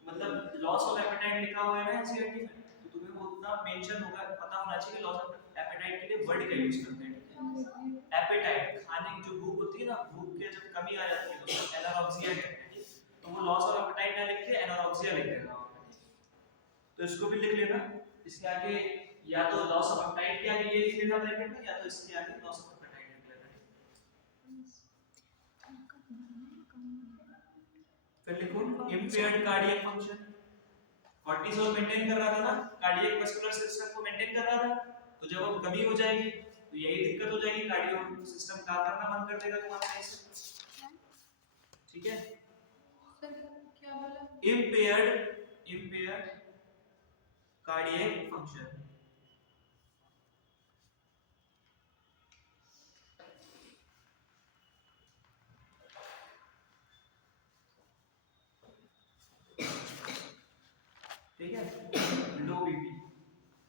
मतलब लॉस ऑफ एपेटाइट लिखा हुआ है ना एनसीईआरटी में, तो तुम्हें वो उतना मेंशन होगा, पता होना चाहिए कि लॉस ऑफ एपेटाइट के लिए वर्ड क्या यूज करते हैं, ठीक है। एपेटाइट, खाने की जो भूख होती है ना, भूख के जब कमी आ जाती है तो उसको एनोरेक्सिया कहते हैं, ठीक, तो वो लॉस ऑफ एपेटाइट ना लिख के एनोरेक्सिया लिख देना, तो इसको भी लिख लेना। इसके आगे या तो लॉस ऑफ एपेटाइट के आगे ये लिख लेना ब्रैकेट में, या तो इसके आगे लॉस ऑफ एपेटाइट लिख लेना। फिर लिखो impaired cardiac function, cortisol maintain कर रहा था ना, कार्डियक मस्कुलर सिस्टम को मेंटेन कर रहा था, तो जब अब कमी हो जाएगी तो यही दिक्कत हो जाएगी, कार्डियो सिस्टम काम करना बंद कर देगा तुम्हारा ऐसे, ठीक है। क्या बोला? impaired cardiac function, ठीक है, लो बीपी,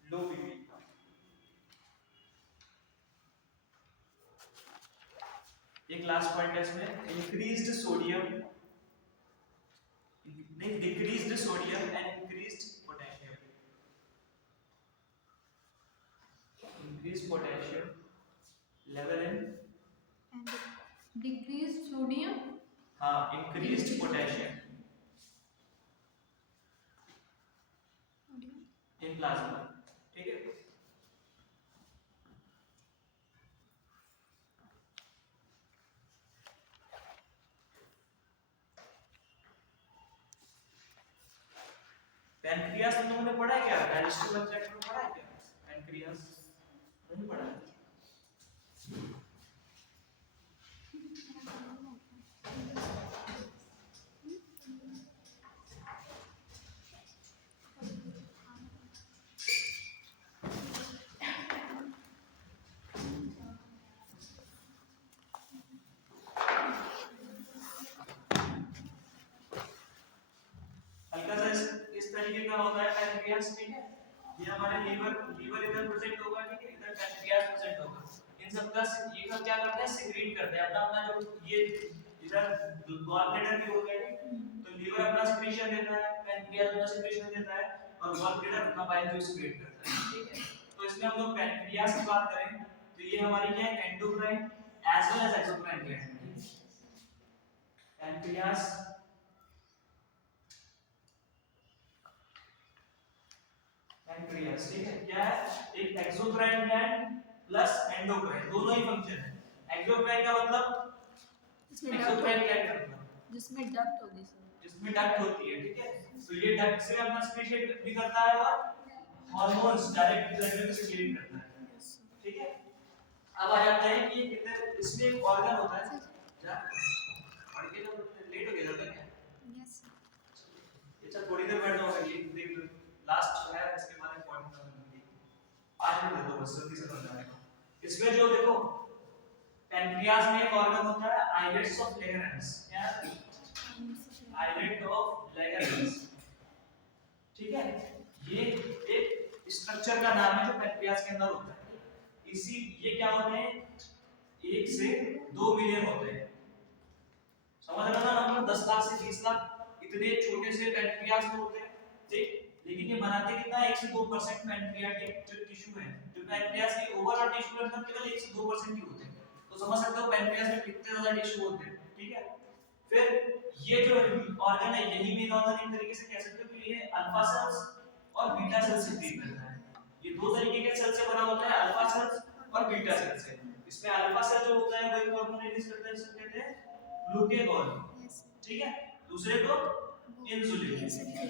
लो बीपी, एक लास्ट पॉइंट है इसमें, इंक्रीज्ड सोडियम, नहीं decreased sodium and increased potassium, increased potassium level in, And decreased sodium हाँ इंक्रीज्ड पोटेशियम इन प्लाज्मा, ठीक है। पैनक्रियास तुम लोगों ने पढ़ा है क्या, डाइजेस्टिव चैप्टर में पढ़ा है क्या पैनक्रियास, नहीं पढ़ा है? हल्का सा इस तरीके का होता है पैनक्रियास, ठीक है, ये हमारे लीवर इधर प्रेजेंट होगा, ठीक है, इधर पैनक्रियास प्रेजेंट होगा, इन सब का ये सब क्या करते हैं, सिक्रीट करते हैं अपना अपना, जो ये इधर गॉल ब्लैडर भी हो गया, ठीक, तो लीवर अपना सिक्रीशन देता है, पैनक्रियास अपना सिक्रीशन देता है, और गॉल ब्लैडर अपना बाइल जूस सिक्रीट करता है, ठीक है। तो इसमें हम लोग पैनक्रियास की बात करें तो ये हमारी क्या है, endocrine as well as exocrine gland, pancreas pancreas, ठीक है, क्या है, एक एक्सोक्राइन ग्लैंड प्लस एंडोक्राइन, दोनों ही फंक्शन है। एक्सोक्राइन का मतलब एक्सोक्राइन ग्लैंड का मतलब जिसमें डक्ट होगी सर, जिसमें डक्ट होती है, ठीक है, तो ये डक्ट से अपना सिक्रीशन भी करता है और हार्मोन्स डायरेक्ट ब्लड में सिक्रीट करता है, ठीक है। अब आ जाते हैं कि कितने, इसमें एक ऑर्गन होता है, जा पढ़ के जब लेट हो गया था क्या, यस ये चल थोड़ी देर बैठ जाओ, ये देख लो लास्ट है, इसके बाद इंपॉर्टेंट होगी, आज में दे दो बस जल्दी से समझ आएगा। इसमें जो देखो पैनक्रियास में एक ऑर्गन होता है आइलेट्स ऑफ लेगरेंस, क्या आइलेट ऑफ लेगरेंस, ठीक है, ये एक स्ट्रक्चर का नाम है जो पैनक्रियास के अंदर होता है, इसी ये क्या होते हैं, 1 से 2 मिलियन होते हैं, समझ रहे हो ना, मतलब 10 लाख से 20 लाख इतने छोटे से पैनक्रियास में होते हैं, ठीक, लेकिन ये बनाते कितना 1 से 2% पैनक्रियाटिक जो टिश्यू है, जो पैनक्रियास के ओवरऑल टिश्यू के अंदर केवल 1 से 2% ही होते हैं, तो समझ सकते हो पैनक्रियास में कितने ज्यादा टिश्यू होते हैं, ठीक है। फिर ये जो ऑर्गन है, यही मेन ऑर्गन एक तरीके से कह सकते हो कि ये अल्फा सेल्स और बीटा सेल्स से ट्रीट करता है, ये दो तरीके के सेल से बना होता है, अल्फा सेल्स और बीटा सेल से। इसमें अल्फा सेल जो होता है वही हार्मोन रिलीज करता है, जिसे कहते हैं ग्लूकेगॉन, ठीक है, दूसरे को इंसुलिन, इंसुलिन,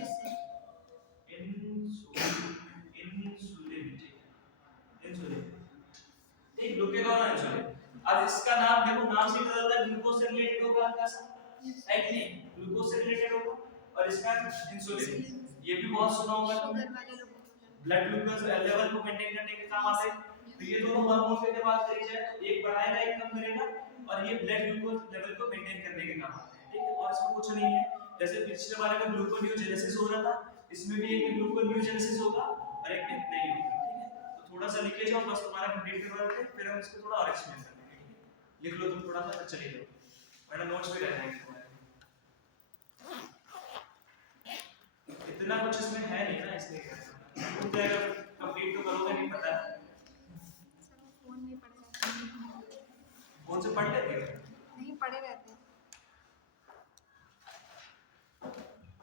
इंसुलिन, ठीक, ग्लूकेगॉन और इंसुलिन। अब इसका नाम देखो, नाम से पता चलता है ग्लूकोज से रिलेटेड होगा, हल्का सा है कि नहीं, ग्लूकोज से रिलेटेड होगा, और इसका इंसुलिन, ये भी बहुत सुना होगा तुमने, ब्लड ग्लूकोज लेवल को मेंटेन करने के काम आते हैं, तो ये दोनों हार्मोन की बात करी जाए तो एक बढ़ाएगा एक कम करेगा, और ये ब्लड ग्लूकोज लेवल को मेंटेन करने के काम आते हैं, ठीक है, और इसमें कुछ नहीं है, जैसे पिछले वाले में ग्लूकोनियोजेनेसिस हो रहा था, इसमें भी एक में ग्लूकोनियोजेनेसिस होगा और एक में नहीं होगा, ठीक है। तो थोड़ा सा लिख ले जाओ, बस तुम्हारा कंप्लीट करवा देते हैं, फिर हम इसको थोड़ा और एक्सप्लेन कर देंगे, ठीक है। लिख लो तुम थोड़ा सा, चले जाओ, वरना नोट्स भी रह जाएंगे तुम्हारे। इतना कुछ इसमें है नहीं ना, इसलिए कह रहा हूं। तुम तो अगर कंप्लीट तो करोगे नहीं, पता है। फोन नहीं पढ़े रहते, फोन से पढ़ लेते हो? नहीं पढ़े रहते हैं।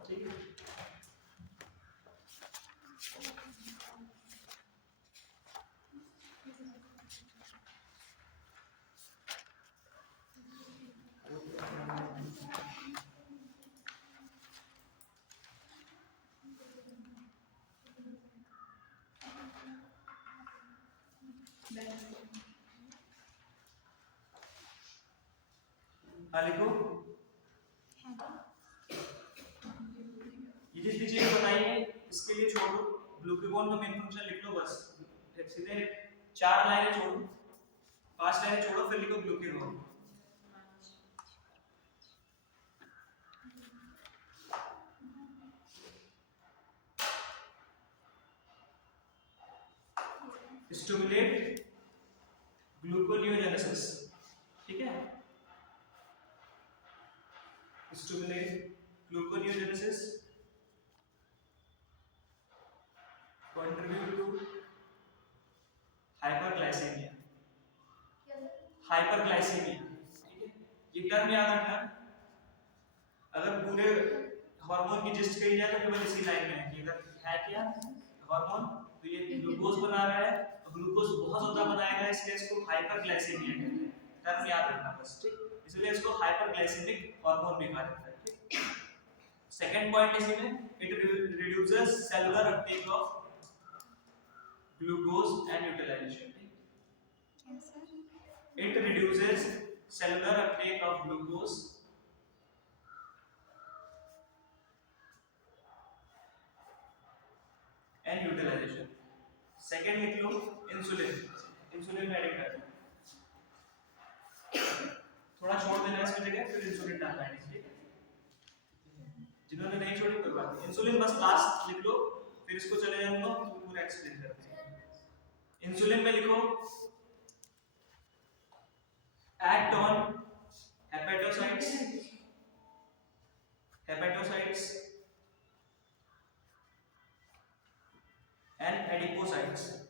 ठीक है। हाँ लिखो। ये जितनी चीजें बताई है इसके लिए छोड़ो, ग्लूकागोन का मेन फंक्शन लिख लो बस, सीधे 4 लाइनें छोड़ो, 5 लाइनें छोड़ो, फिर लिखो ग्लूकागोन। स्टिमुलेट ग्लूकोनियोजेनेसिस, ठीक है। Stimulate gluconeogenesis, contribute to hyperglycemia, hyperglycaemia, ठीक है। ये टर्म याद रखना, अगर पूरे हार्मोन की जिस्ट कही जाए तो केवल इसी लाइन में है कि अगर है क्या हार्मोन, तो ये ग्लूकोज बना रहा है, तो ग्लूकोज बहुत ज्यादा बनाएगा, इसलिए इसको हाइपरग्लाइसीमिया कहते हैं। टर्म याद रखना बस, ठीक। इसलिए इसको हाइपरग्लाइसेमिक हार्मोन भी कहा जाता है, ठीक। सेकंड पॉइंट इसी में, it reduces cellular Uptake of glucose and utilization. It reduces cellular uptake of glucose and utilization. Second लिख लो इंसुलिन, इंसुलिन में ऐड करते हैं, थोड़ा छोड़ देना इसमें जगह, फिर इंसुलिन डालना है, ठीक है। जिन्होंने नहीं छोड़ी कोई बात नहीं, इंसुलिन बस लास्ट लिख लो, फिर इसको चले जाऊंगा पूरा एक्सप्लेन करते हैं। इंसुलिन में लिखो act on hepatocytes and adipocytes.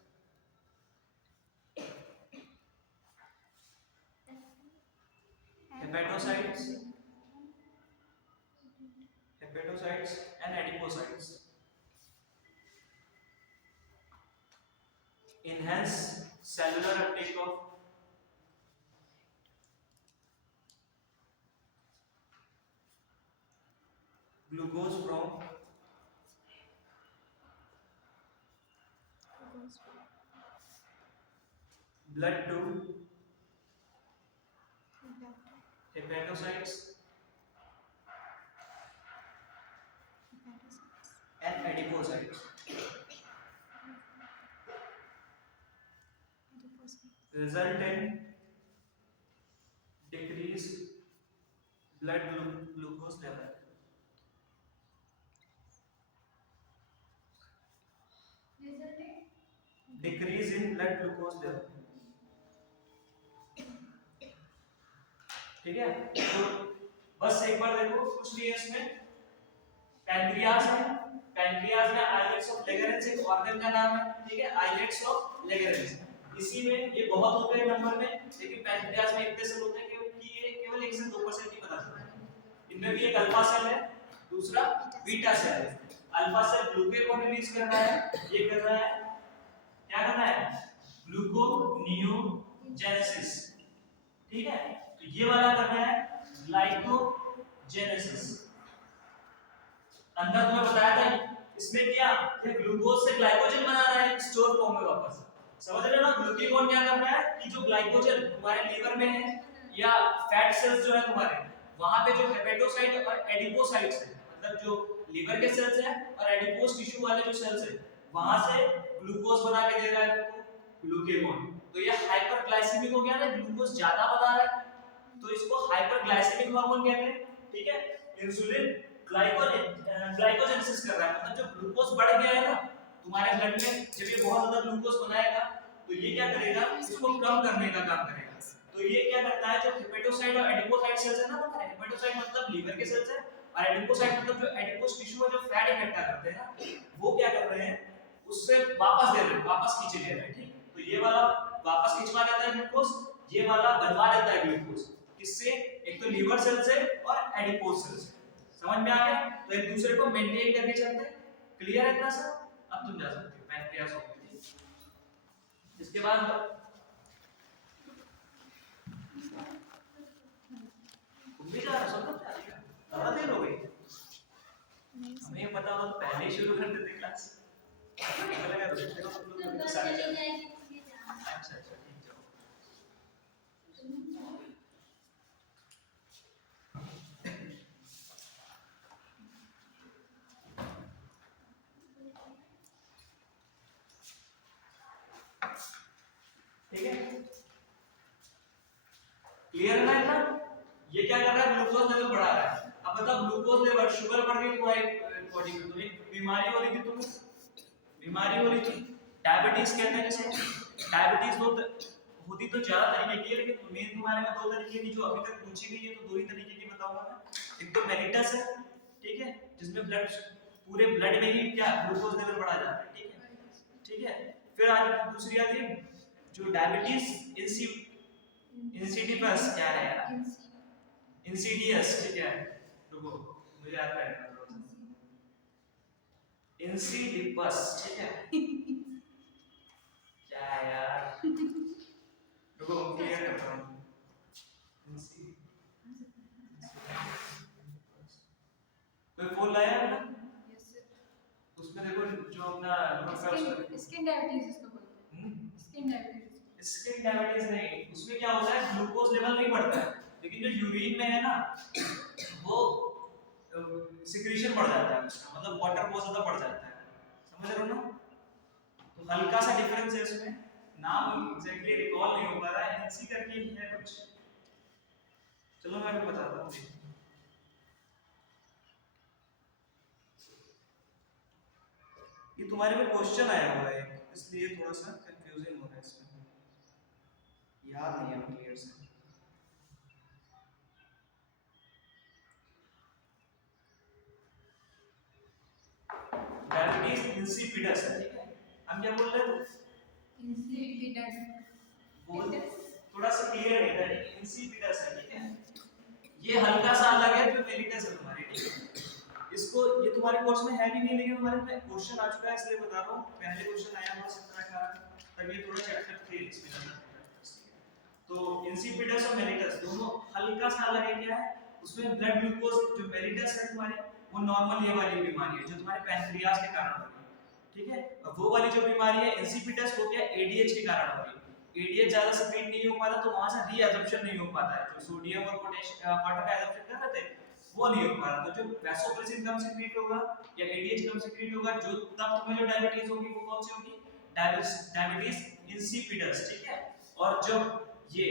Hepatocytes and adipocytes enhance cellular uptake of glucose from blood to hepatocytes and adipocytes, result in decreased blood glucose level. Decrease in blood glucose level, ठीक है। तो बस एक बार देखो, कुछ नहीं है इसमें। पैनक्रियाज है, पैनक्रियाज में आइलेट्स ऑफ लेगरेंस एक ऑर्गन का नाम है, ठीक है, आइलेट्स ऑफ लेगरेंस। इसी में ये बहुत होते हैं नंबर में, लेकिन पैनक्रियाज में इतने सेल होते हैं कि ये केवल 1 से 2% ही पता चलता है। इनमें भी एक अल्फा सेल है, दूसरा बीटा सेल है। अल्फा सेल ग्लूकागोन रिलीज कर रहा है, ये कर रहा है, क्या करना है, ग्लूकोनियोजेनेसिस, ठीक है। तो ये वाला करना है ग्लाइकोजेनेसिस। अंदर तुम्हें बताया था इसमें क्या, ये ग्लूकोज से ग्लाइकोजन बना रहा है स्टोर फॉर्म में वापस, समझ रहे हो ना। ग्लूकागोन क्या कर रहा है कि जो ग्लाइकोजन तुम्हारे लीवर में है या फैट सेल्स जो है तुम्हारे, वहां पे जो हेपेटोसाइट और एडिपोसाइट्स है, मतलब जो लीवर के सेल्स है और एडिपोस टिश्यू वाले जो सेल्स है, वहां से ग्लूकोज बना के दे रहा है ग्लूकागोन। तो ये हाइपरग्लाइसेमिक हो गया ना, ग्लूकोज ज्यादा बना रहा है, तो इसको हाइपरग्लाइसेमिक हार्मोन कहते हैं, ठीक है। इंसुलिन ग्लाइकोजेनेसिस कर रहा है, मतलब जो ग्लूकोज बढ़ गया है ना तुम्हारे ब्लड में, जब ये बहुत ज्यादा ग्लूकोज बनाएगा तो ये क्या करेगा, इसको कम करने का काम करेगा। तो ये क्या करता है, जो हेपेटोसाइट और एडिपोसाइट सेल्स है ना तुम्हारे, हेपेटोसाइट मतलब लीवर के सेल्स है और एडिपोसाइट मतलब जो एडिपोस टिश्यू में जो फैट इकट्ठा करते हैं ना, वो क्या कर रहे हैं, उससे वापस दे रहे हैं, वापस खींच ले रहे हैं। ठीक, तो ये वाला वापस खिंचवा लेता है ग्लूकोज, ये वाला बनवा लेता है ग्लूकोज, किससे, एक तो लीवर सेल से और एडिपोस सेल से। समझ में आ गया, तो एक दूसरे को मेंटेन करके चलते हैं। क्लियर है इतना सर? अब तुम जा सकते हो, पैंक्रियास हो गई। इसके बाद तुम भी जा रहे हो, सब लोग जा रहे हो, ज्यादा देर हो गई। हमें ये पता होता तो पहले ही शुरू कर देते क्लास। लगा तो देखते हो तुम लोग तो सारे जा रहे हो। अच्छा अच्छा ठीक जाओ। ठीक है, क्लियर है ना इतना? ये क्या कर रहा है, ग्लूकोज लेवल बढ़ा रहा है। अब बताओ ग्लूकोज लेवल, शुगर बढ़ गई तुम्हारी बॉडी में, तो एक बीमारी हो रही थी तुम्हें, बीमारी हो रही थी, डायबिटीज कहते हैं जिसे। डायबिटीज होती तो ज्यादा तरीके की है, लेकिन मेन तुम्हारे में दो तरीके की जो अभी तक पूछी गई है, तो दो ही तरीके की बताऊंगा मैं। एक तो मेलिटस है, ठीक है, जिसमें ब्लड, पूरे ब्लड में ही क्या ग्लूकोज लेवल बढ़ा जाता है। ठीक है, ठीक है। फिर आज दूसरी आती है जो डायबिटीज इंसिडियस, क्या है यार, इंसिडियस, ठीक है, रुको मुझे याद करना थोड़ा सा, इंसिडियस, ठीक है, क्या है यार, रुको क्लियर करता हूँ। कोई फोन लाया है ना, उसमें देखो जो अपना स्किन डायबिटीज इसको बोलते हैं, स्किन डायबिटीज। स्किन डायबिटीज नहीं, उसमें क्या होता है, ग्लूकोज लेवल नहीं बढ़ता है, लेकिन जो यूरिन में है ना वो सिक्रीशन बढ़ जाता है उसका, मतलब वाटर बहुत ज्यादा बढ़ जाता है। समझ रहे हो ना? तो हल्का सा डिफरेंस है उसमें, नाम एग्जैक्टली रिकॉल नहीं हो पा रहा है, एनसी करके ही है कुछ। चलो मैं आपको बताता हूँ। ये तुम्हारे में क्वेश्चन आया हुआ है, इसलिए थोड़ा सा कंफ्यूजिंग हो रहा है इसमें, याद नहीं है क्लियर से। डायबिटीज इंसिपिडस है, ठीक है, हम क्या बोल रहे थे, इंसिपिडस, बोल थोड़ा सा क्लियर है, डायबिटीज इंसिपिडस है, ठीक है। ये हल्का सा अलग है जो मेलिटस है तुम्हारी, ठीक है। इसको ये तुम्हारे कोर्स में है भी नहीं, लेकिन तुम्हारे में क्वेश्चन आ चुका है, इसलिए बता रहा हूँ। पहले क्वेश्चन आया हुआ 17-18, तब ये थोड़ा चैप्टर थे इसमें। तो इंसिपिडस और मेलिटस दोनों हल्का सा अलग है, क्या है उसमें, ब्लड ग्लूकोज, जो मेलिटस है तुम्हारे वो नॉर्मल ये वाली बीमारी है जो तुम्हारे पैंक्रियास के कारण हो रही है, ठीक है। और वो वाली जो बीमारी है इंसिपिडस वो क्या, एडीएच के कारण हो रही है। एडीएच ज्यादा सिक्रीट नहीं हो पाता, तो वहां से रीअब्जॉर्प्शन नहीं हो पाता है, जो सोडियम और पोटेशियम वाटर का एब्जॉर्प्शन कर रहे थे वो नहीं हो पा रहा। तो जो वैसोप्रेसिन कम सिक्रीट होगा या एडीएच कम सिक्रीट होगा, जो तब तुम्हें जो डायबिटीज होगी वो कौन सी होगी, डायबिटीज इंसिपिडस, ठीक है। और जब ये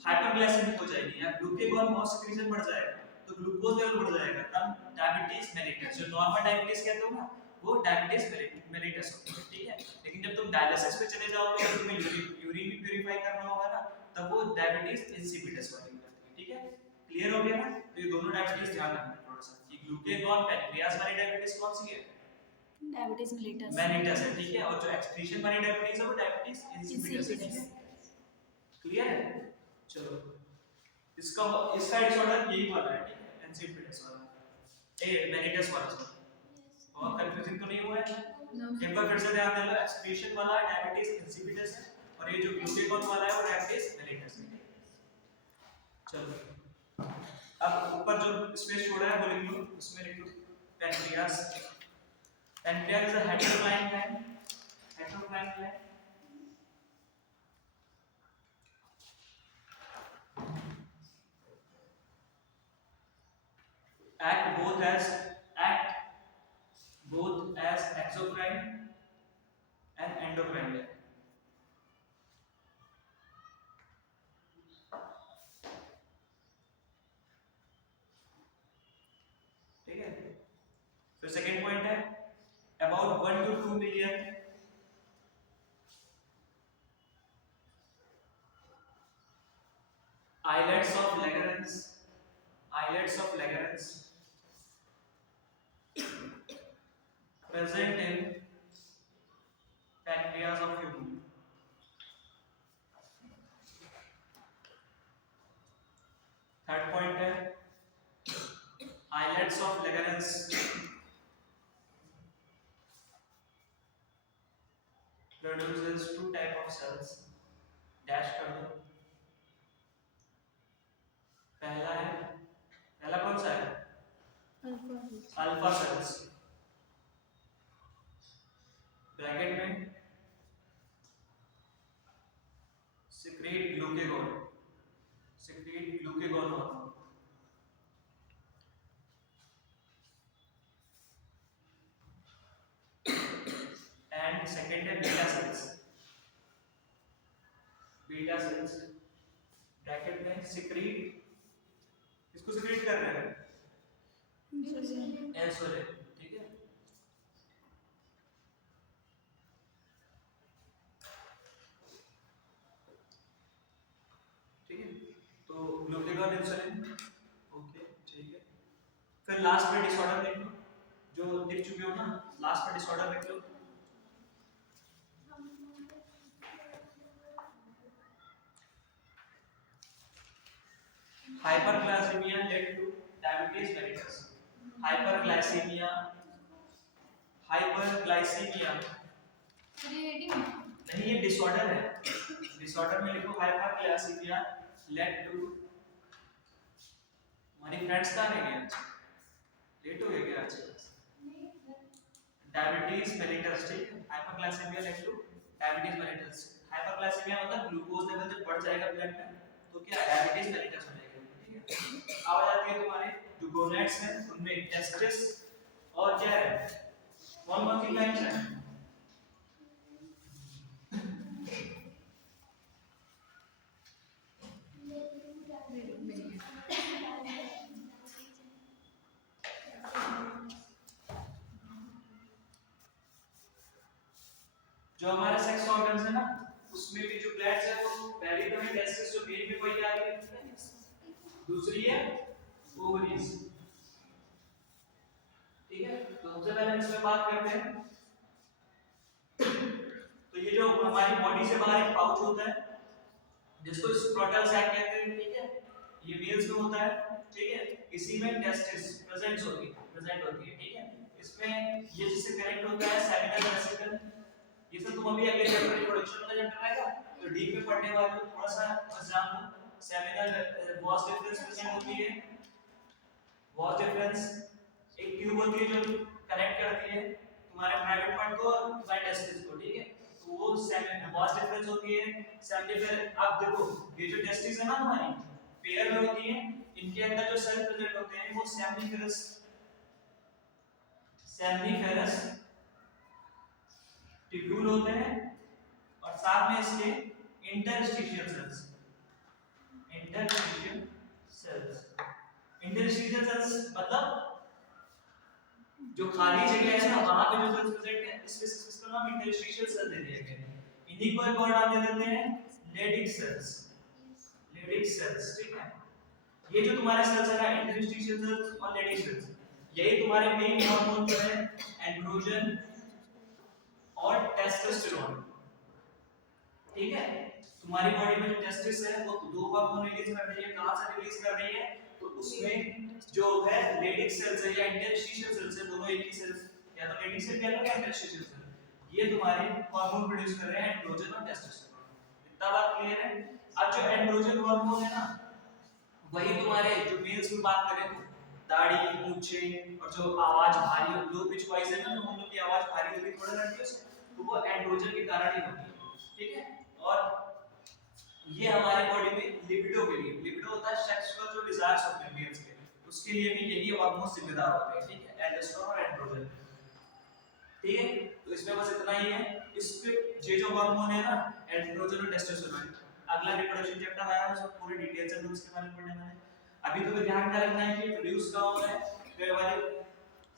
हाइपरग्लाइसेमिक हो जाएगी या ग्लूकेगॉन बहुत सिक्रीशन बढ़ जाएगा, तो ग्लूकोज लेवल बढ़ जाएगा, तब डायबिटीज मेलिटस, जो नॉर्मल डायबिटीज कहते हो ना वो डायबिटीज मेलिटस होती है, ठीक है। लेकिन जब तुम डायलिसिस पे चले जाओगे तो तुम्हें यूरिन भी प्यूरिफाई करना होगा ना, तब वो डायबिटीज इंसिपिडस वाली होती है, ठीक है। क्लियर हो गया ना? तो ये दोनों डायबिटीज ध्यान रखना थोड़ा सा कि ग्लूकेगॉन पैंक्रियास वाली डायबिटीज कौन सी है, डायबिटीज मेलिटस, मेलिटस है, ठीक है। और जो एक्सक्रीशन वाली डायबिटीज है वो डायबिटीज इंसिपिडस है, ठीक है। क्लियर है? चलो इसका डिसऑर्डर यही वाला है, ठीक है, इंसिपिडस वाला, ए मेलिटस वाला। और कंफ्यूजिंग तो नहीं हुआ है? एक बार फिर से ध्यान देना, एक्सक्रीशन वाला डायबिटीज इंसिपिडस है और ये जो ग्लूकेगॉन वाला है वो डायबिटीज मेलिटस है। चलो अब ऊपर जो स्पेस छोड़ा है वो लिख लो, उसमें लिख लो pancreas. Pancreas is a heterocrine gland, heterocrine gland. act both as exocrine and endocrine gland. ठीक है, फिर सेकंड पॉइंट है about 1 to 2 million islets of Langerhans present in pancreas of human. Third point है islets of Langerhans produces two type of cells dash कर दो। पहला कौन सा है अल्फा सेल्स ब्रैकेट में secrete glucagon hormone and second है beta cells ब्रैकेट में secrete इसको secrete कर रहे हैं इंसुलिन ठीक है। ठीक है तो ग्लूकागॉन इंसुलिन ओके ठीक है। फिर लास्ट में डिसऑर्डर लिख लो जो लिख चुके हो ना लास्ट में डिसऑर्डर लिख लो। Hyperglycaemia lead to diabetes mellitus. Hyperglycaemia नहीं ये डिसऑर्डर है डिसऑर्डर में लिखो हाइपरग्लाइसेमिया लेड टू हमारी फ्रेंड्स कहाँ रह गए लेट हो गए क्या आज डायबिटीज मेलिटस ठीक है। Hyperglycaemia lead to diabetes mellitus. Hyperglycaemia मतलब ग्लूकोज लेवल जब बढ़ जाएगा ब्लड में तो क्या डायबिटीज मेलिटस हो जाएगा ठीक है। अब आ जाती है तुम्हारे जो गोनेड्स हैं उनमें टेस्टिस और क्या है कौन कौन सी ग्लैंड्स हैं जो हमारे सेक्स ऑर्गन्स है ना उसमें भी जो ग्लैंड्स है वो पहली तो है टेस्टिस जो मेल में वही आ गई दूसरी है ओवरीज ठीक है। तो सबसे पहले हम इसमें बात करते हैं तो ये जो हमारी बॉडी से बाहर एक पाउच होता है जिसको स्क्रोटल सैक कहते हैं ठीक है। ये मेल्स में होता है ठीक है। इसी में टेस्टिस प्रेजेंट होती है ठीक है। इसमें ये जिससे कनेक्ट होता है सेमिनल वेसिकल ये सब तुम अभी अगले चैप्टर इंट्रोडक्शन वाला चैप्टर आएगा तो डीप में पढ़ने वाले हो थोड़ा सा बस जान लो। सेमिनल वॉस डिफरेंस प्रेजेंट होती है वॉस डिफरेंस एक ट्यूब होती है जो कनेक्ट करती है तुम्हारे प्राइवेट पार्ट को और तुम्हारे टेस्टिस को ठीक है। तो वो सेमिनल वॉस डिफरेंस होती है सेमिनल। अब देखो ये जो टेस्टिस है ना तुम्हारी पेयर में होती है इनके अंदर जो सेल प्रेजेंट होते हैं वो सेमिनिफेरस ट्यूब्यूल होते हैं और साथ में इसके इंटरस्टिशियल सेल्स मतलब जो खाली जगह है ना वहां पे जो सेल्स प्रेजेंट है इसका नाम इंटरस्टिशियल सेल दे दिया गया है। इन्हीं को एक और नाम दे देते हैं लेडिक सेल्स ठीक है। ये जो तुम्हारे सेल्स है ना इंटरस्टिशियल सेल्स और लेडिक सेल्स यही तुम्हारे मेन हार्मोन जो है एंड्रोजन और टेस्टोस्टेरोन ठीक है। तुम्हारी बॉडी में जो टेस्टिस है वो दो हार्मोन रिलीज कर रही है कहां से रिलीज कर रही है तो उसमें जो है लेडिक सेल्स है या इंटरस्टिशियल सेल्स है दोनों एक ही सेल्स या तो लेडिक सेल कह लो या इंटरस्टिशियल सेल ये तुम्हारे हार्मोन प्रोड्यूस कर रहे हैं एंड्रोजन और टेस्टोस्टेरोन। इतना बात क्लियर है। अब जो एंड्रोजन हार्मोन है ना वही तुम्हारे जो मेल्स में बात करें तो दाढ़ी मूंछें और जो आवाज भारी लो पिच वॉइस है ना तो हम लोग की आवाज भारी होती है थोड़ा लड़कियों से तो वो एंड्रोजन के कारण ही होती है ठीक है। और ये हमारे बॉडी में लिबिडो के लिए लिबिडो होता है सेक्सुअल जो डिजायर्स होते हैं मेल्स के उसके लिए भी यही हार्मोन जिम्मेदार होते हैं ठीक है एंडोस्टेरोन और एंड्रोजन ठीक है। तो इसमें बस इतना ही है। इसके ये जो हार्मोन है ना एंड्रोजन और टेस्टोस्टेरोन अगला रिप्रोडक्शन चैप्टर आया है उसमें पूरी डिटेल से उसके बारे में पढ़ने वाले। अभी तो ध्यान क्या रखना है कि प्रोड्यूस कहाँ हो रहा है जो हमारे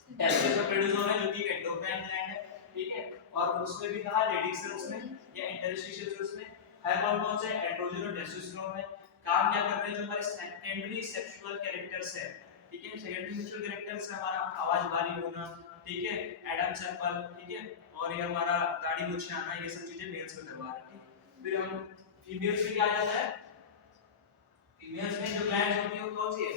टेस्टिस में प्रोड्यूस हो रहा है जो कि एंडोक्राइन ग्लैंड है, ठीक है। और उसमें भी कहा रेडिकल्स में या इंटरस्टिशियल सेल्स में है कौन से एंड्रोजन और टेस्टोस्टेरोन में काम क्या करते हैं, जो हमारे सेकेंडरी सेक्सुअल कैरेक्टर्स है, ठीक है। सेकेंडरी सेक्सुअल कैरेक्टर्स है हमारा आवाज भारी होना, ठीक है, एडम्स एप्पल, ठीक है, और ये हमारा दाढ़ी मूंछ आना, ये सब चीजें मेल्स में करवा रहे हैं। फिर हम फीमेल्स में क्या आ जाता है, फीमेल्स में जो ग्लैंड्स होती है वो कौन सी है,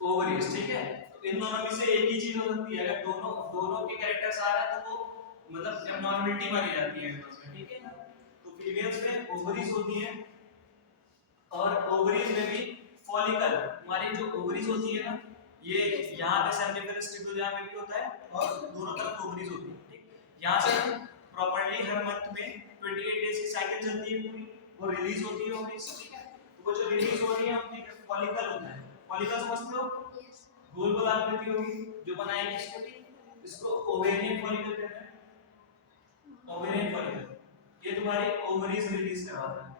ओवरीज, ठीक है। तो इन दोनों में से एक ही चीज हो सकती है, अगर दोनों दोनों के कैरेक्टर्स आ रहा है तो वो मतलब एब्नॉर्मलिटी मानी जाती है एनिमल्स में, ठीक है। तो फीमेल्स में ओवरीज होती है और ओवरीज में भी फॉलिकल, हमारी जो ओवरीज होती है ना, ये यहाँ पे सेमिनिफेरस ट्यूबुला में भी होता है और दोनों तरफ ओवरीज होती है, ठीक। यहाँ से प्रॉपर्ली हर मंथ में 28 डेज की साइकिल चलती है पूरी, वो रिलीज होती है ओवरीज, ठीक है। तो वो जो रिलीज हो रही है ठीक है, फॉलिकल होता है। फॉलिकल समझते हो, गोल गोल आकृति होगी जो बनाएगी इसको, ठीक, इसको ओवेरियन फॉलिकल कहते हैं। ओवेरियन फॉलिकल ये तुम्हारी ओवरीज रिलीज करवाता है,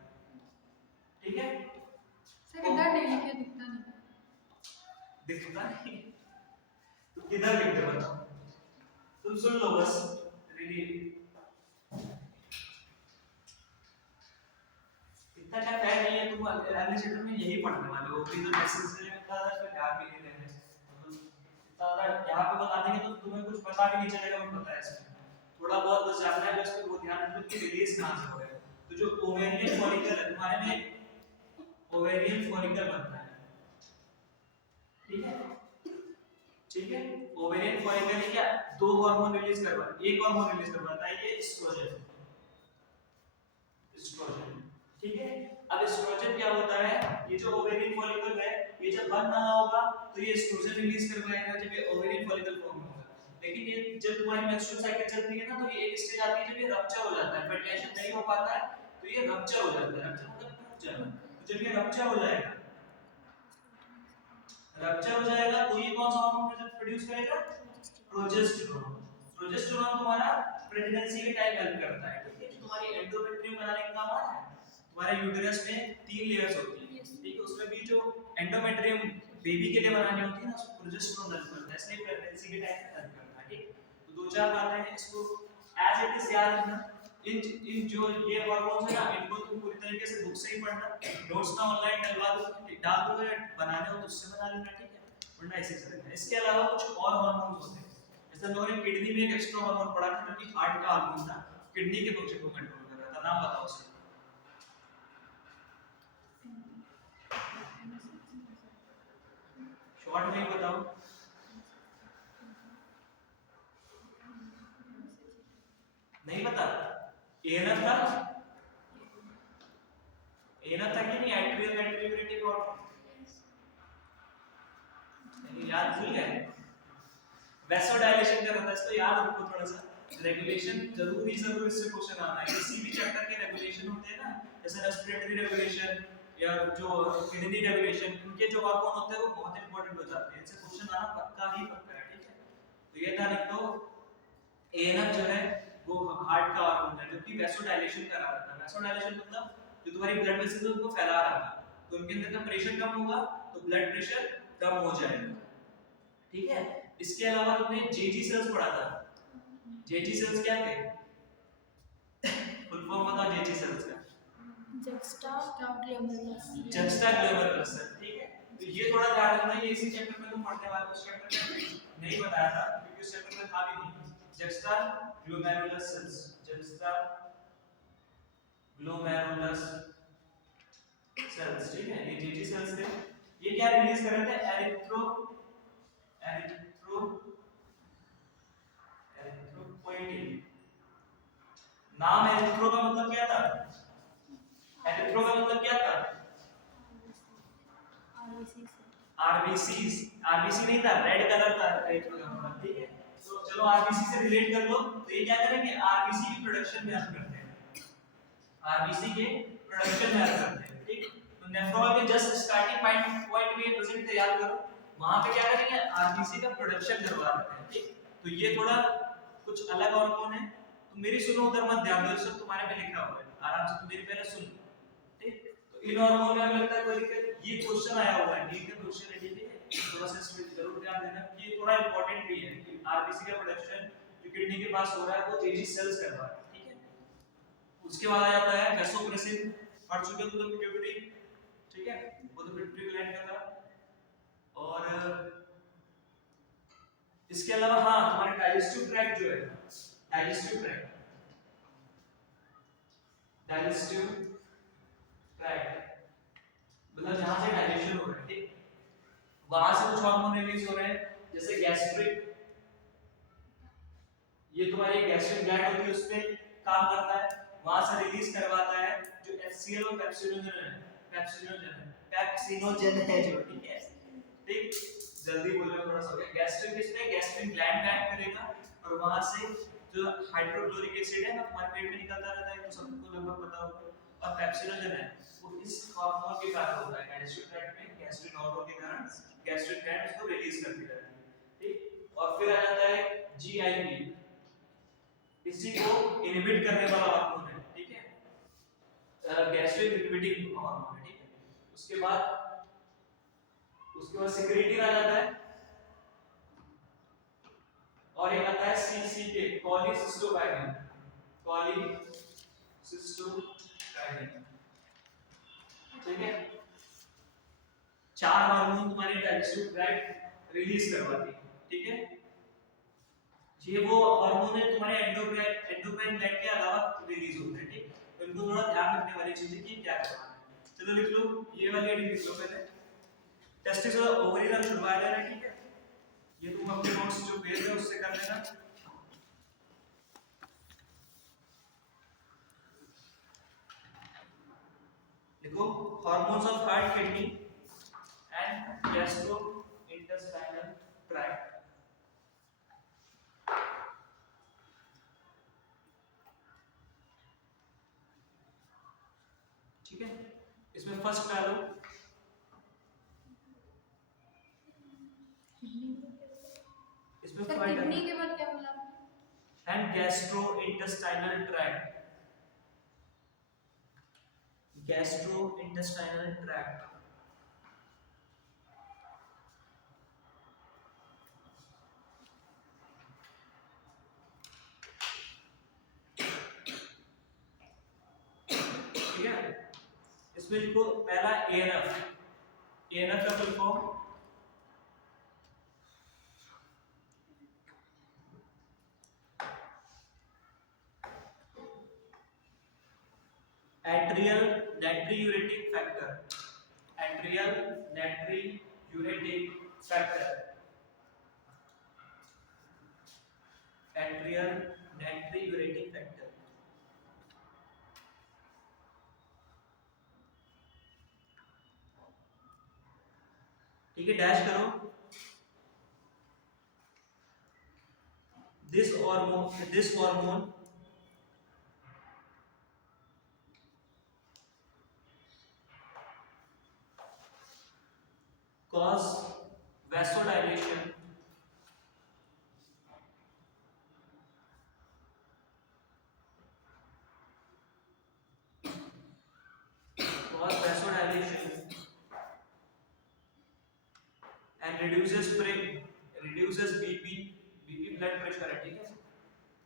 ठीक है। सर इधर नहीं लिखे, दिखता नहीं। दिखता नहीं तो किधर लिखते बताओ, तुम सुन लो बस, रिली इतना क्या फैल नहीं है, तुम अगले चैप्टर में यही पढ़ने वाले हो, ओवरीज और टेस्टिस से इतना ज्यादा ध्यान भी नहीं देना है, इतना ज्यादा यहाँ पे बता देंगे तो तुम्हें कुछ पता भी नहीं चलेगा, मैं पता है इसमें थोड़ा बहुत बस जानना है, बस पे वो ध्यान रखो कि रिलीज कहां से हो रहा है। तो जो ओवेरियन फॉलिकल है तुम्हारे में ओवेरियन फॉलिकल बनता है, ठीक है, ठीक है। ओवेरियन फॉलिकल क्या दो हार्मोन रिलीज करवाता है, एक हार्मोन रिलीज करवाता है ये एस्ट्रोजन, एस्ट्रोजन, ठीक है। अब एस्ट्रोजन क्या होता है, ये जो ओवेरियन फॉलिकल है ये जब बन रहा होगा तो ये एस्ट्रोजन रिलीज करवाएगा जब ये ओवेरियन फॉलिकल फॉर्म होगा, लेकिन ये जब तुम्हारी मेंस्ट्रुअल साइकिल चलती है ना तो ये एक स्टेज आती है जब ये रप्चर हो जाता है, फर्टिलाइजेशन नहीं हो पाता है तो ये रप्चर हो जाता है, रप्चर मतलब टूट जाना। तो जब ये रप्चर हो जाएगा, रप्चर हो जाएगा तो ये कौन सा हार्मोन प्रोड्यूस करेगा, प्रोजेस्टेरोन। प्रोजेस्टेरोन तुम्हारा प्रेगनेंसी के टाइम हेल्प करता है, ठीक है, जो तुम्हारी एंडोमेट्रियम बनाने का काम आता है। तुम्हारे यूटेरस में 3 लेयर्स होती है, ठीक है, उसमें भी जो एंडोमेट्रियम बेबी के लिए बनानी होती है ना उसको प्रोजेस्टेरोन हेल्प करता है, इसलिए प्रेगनेंसी के टाइम हेल्प करता है, ठीक। तो दो चार बातें हैं, इसको एज इट इज याद रखना। इन जो ये हार्मोन्स है ना इनको तुम पूरी तरीके से बुक से ही पढ़ना, नोट्स ना ऑनलाइन डलवा दो, डाल दो, बनाने हो तो उससे बना लेना, ठीक है, वरना ऐसे ही चलेगा। इसके अलावा कुछ और हार्मोन्स होते हैं, जैसे लोगों ने किडनी में एक एक्स्ट्रा हार्मोन पढ़ा था जो कि हार्ट का हार्मोन था, किडनी के फंक्शन को कंट्रोल कर रहा था, नाम बताओ उसका। शॉर्ट में ही बताओ, नहीं पता, एएनएफ था, एएनएफ था कि नहीं, एट्रियल नाइट्रोक्रेटिक हार्मोन, नहीं याद भूल गए, वैसोडाइलेशन का रहता है, इसको याद रखो थोड़ा सा, रेगुलेशन जरूर इससे क्वेश्चन आना है, किसी भी चैप्टर के रेगुलेशन होते हैं ना, जैसे रेस्पिरेटरी रेगुलेशन या जो किडनी रेगुलेशन, इनके जो हार्मोन होते हैं वो बहुत इंपॉर्टेंट हो जाते हैं, इनसे क्वेश्चन आना पक्का ही पक्का है, ठीक है। तो ये था लिख दो, एएनएफ जो है वो हार्ट का हार्मोन है जो कि वैसोडाइलेशन करा रहा था। वैसोडाइलेशन मतलब जो तुम्हारी ब्लड वेसल्स उनको फैला रहा था, तो उनके अंदर का प्रेशर कम होगा तो ब्लड प्रेशर कम हो जाएगा, ठीक है। इसके अलावा तुमने जेजी सेल्स पढ़ा था, जेजी सेल्स क्या थे, फुल फॉर्म बताओ जेजी सेल्स का, जुक्स्टाग्लोमेरुलस, जुक्स्टाग्लोमेरुलस, ठीक है। तो ये थोड़ा ध्यान रखना, ये इसी चैप्टर में तुम पढ़ने वाले हो, उस चैप्टर में नहीं बताया था क्योंकि उस चैप्टर में था भी नहीं। जुक्स्टाग्लोमेरुलस सेल्स, जुक्स्टाग्लोमेरुलस सेल्स, ठीक है, ये जेजी सेल्स थे। ये क्या रिलीज कर रहे थे, एरिथ्रोपोइटिन। नाम एरिथ्रो का मतलब क्या था, एरिथ्रो का मतलब क्या था, आरबीसी, आरबीसी नहीं था, रेड कलर था एरिथ्रो का मतलब, ठीक है। तो चलो आरबीसी से रिलेट कर लो, तो ये क्या करेंगे, आरबीसी की प्रोडक्शन में हेल्प करते हैं, आरबीसी के प्रोडक्शन में हेल्प करते हैं, ठीक। तो नेफ्रॉन के जस्ट स्टार्टिंग पॉइंट में प्रेजेंट है, याद करो, वहां पे क्या करेंगे, आरबीसी का प्रोडक्शन करवा देते हैं, ठीक। तो ये थोड़ा कुछ अलग हार्मोन है, तो मेरी सुनो, उधर मत ध्यान दो, सब तुम्हारे में लिखा हुआ है, आराम से तुम मेरी पहले सुन, ठीक। तो इन हार्मोन में लगता है कोई दिक्कत, ये क्वेश्चन आया हुआ है, ठीक है, क्वेश्चन है, ठीक है, थोड़ा सा इसमें जरूर ध्यान देना कि ये थोड़ा इंपॉर्टेंट भी है कि आरबीसी का प्रोडक्शन जो किडनी के पास हो रहा है वो तेजी सेल्स करवा रहा है, ठीक है। उसके बाद आ जाता है वैसोप्रेसिन, पढ़ चुके हो तो पिट्यूटरी, ठीक है, वो तो पिट्यूटरी ग्लैंड का था। और इसके अलावा हाँ तुम्हारे डाइजेस्टिव ट्रैक्ट जो है, डाइजेस्टिव ट्रैक्ट, डाइजेस्टिव ट्रैक्ट मतलब जहां से डाइजेशन हो रहा है, ठीक, वहां से कुछ हार्मोन रिलीज हो रहे हैं, जैसे गैस्ट्रिक, ये तुम्हारी गैस्ट्रिक ग्लैंड होती है उस पे काम करता है, वहां से रिलीज करवाता है जो एचसीएल और पेप्सिनोजन है, पेप्सिनोजन है जो, ठीक है, ठीक, जल्दी बोलो थोड़ा सा हो गया। गैस्ट्रिक किसमें, गैस्ट्रिक ग्लैंड पे एक्ट करेगा और वहां से जो हाइड्रोक्लोरिक एसिड है ना तुम्हारे पेट में निकलता रहता है, तो सबको लगभग पता होगा, और पेप्सिनोजन है वो इस हार्मोन के कारण होता है डाइजेस्टिव ट्रैक्ट में, गैस्ट्रिक हार्मोन के कारण गैस्ट्रिक ग्लैंड उसको रिलीज करती रहती है, ठीक। और फिर आ जाता है जीआईपी, इसी को इनहिबिट करने वाला हार्मोन है, ठीक है, गैस्ट्रिक इनहिबिटिंग हार्मोन है, ठीक है। उसके बाद सिक्रेटिन आ जाता है और एक आता है सीसीके, कॉलीसिस्टोकाइनिन, कॉलीसिस्टोकाइनिन, ठीक है। चार हार्मोन तुम्हारे डाइजेस्टिव ट्रैक्ट रिलीज करवाती है, ठीक है। ये वो हार्मोन है तुम्हारे एंडोक्राइन ग्लैंड के अलावा रिलीज होते हैं, ठीक। तो इनको थोड़ा ध्यान रखने वाली चीज है कि क्या करना है। चलो लिख लो, ये वाली हेडिंग लिख लो पहले, टेस्टिस और ओवरी का छुड़वा देना, ठीक है। ये तुम अपने नोट्स जो पेज है उससे कर लेना। देखो, hormones of heart, kidney and gastrointestinal tract, ठीक है। इसमें फर्स्ट डालो, इसमें किडनी के बाद क्या बोला, and gastrointestinal tract, gastrointestinal tract, ठीक है। इसमें लिखो पहला एएनएफ, एएनएफ का full form atrial natriuretic factor, atrial natriuretic factor, atrial natriuretic factor, ठीक है। डैश करो, this hormone cause vasodilation, and reduces BP blood pressure है, ठीक है,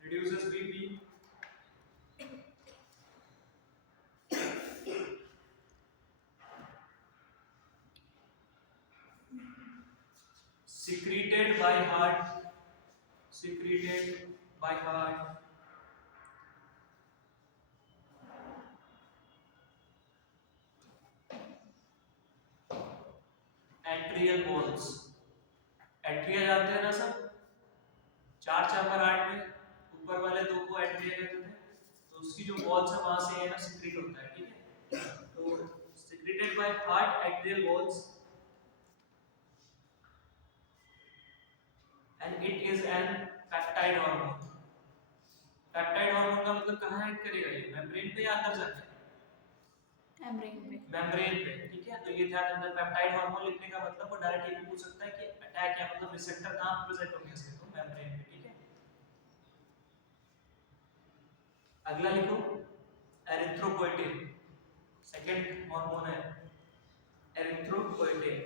reduces BP, secreted by heart, atrial walls, atria जानते हैं ना सब, चार चैम्बर हार्ट में, ऊपर वाले दो को एट्रिया कहते थे, तो उसकी जो वॉल्स है वहां से ये ना सिक्रीट होता है, ठीक है। तो secreted by heart atrial walls and it is an peptide hormone, peptide hormone का मतलब कहां एक्ट करेगा, ये मेम्ब्रेन पे या अंदर जाके, मेम्ब्रेन पे, ठीक है। तो ये ध्यान रखना, पेप्टाइड हार्मोन लिखने का मतलब वो डायरेक्ट ये पूछ सकता है कि अटैक या मतलब रिसेप्टर कहां प्रेजेंट होंगे इसके, तो मेम्ब्रेन पे, ठीक है। अगला लिखो एरिथ्रोपोएटिन, सेकंड हार्मोन है erythropoietin,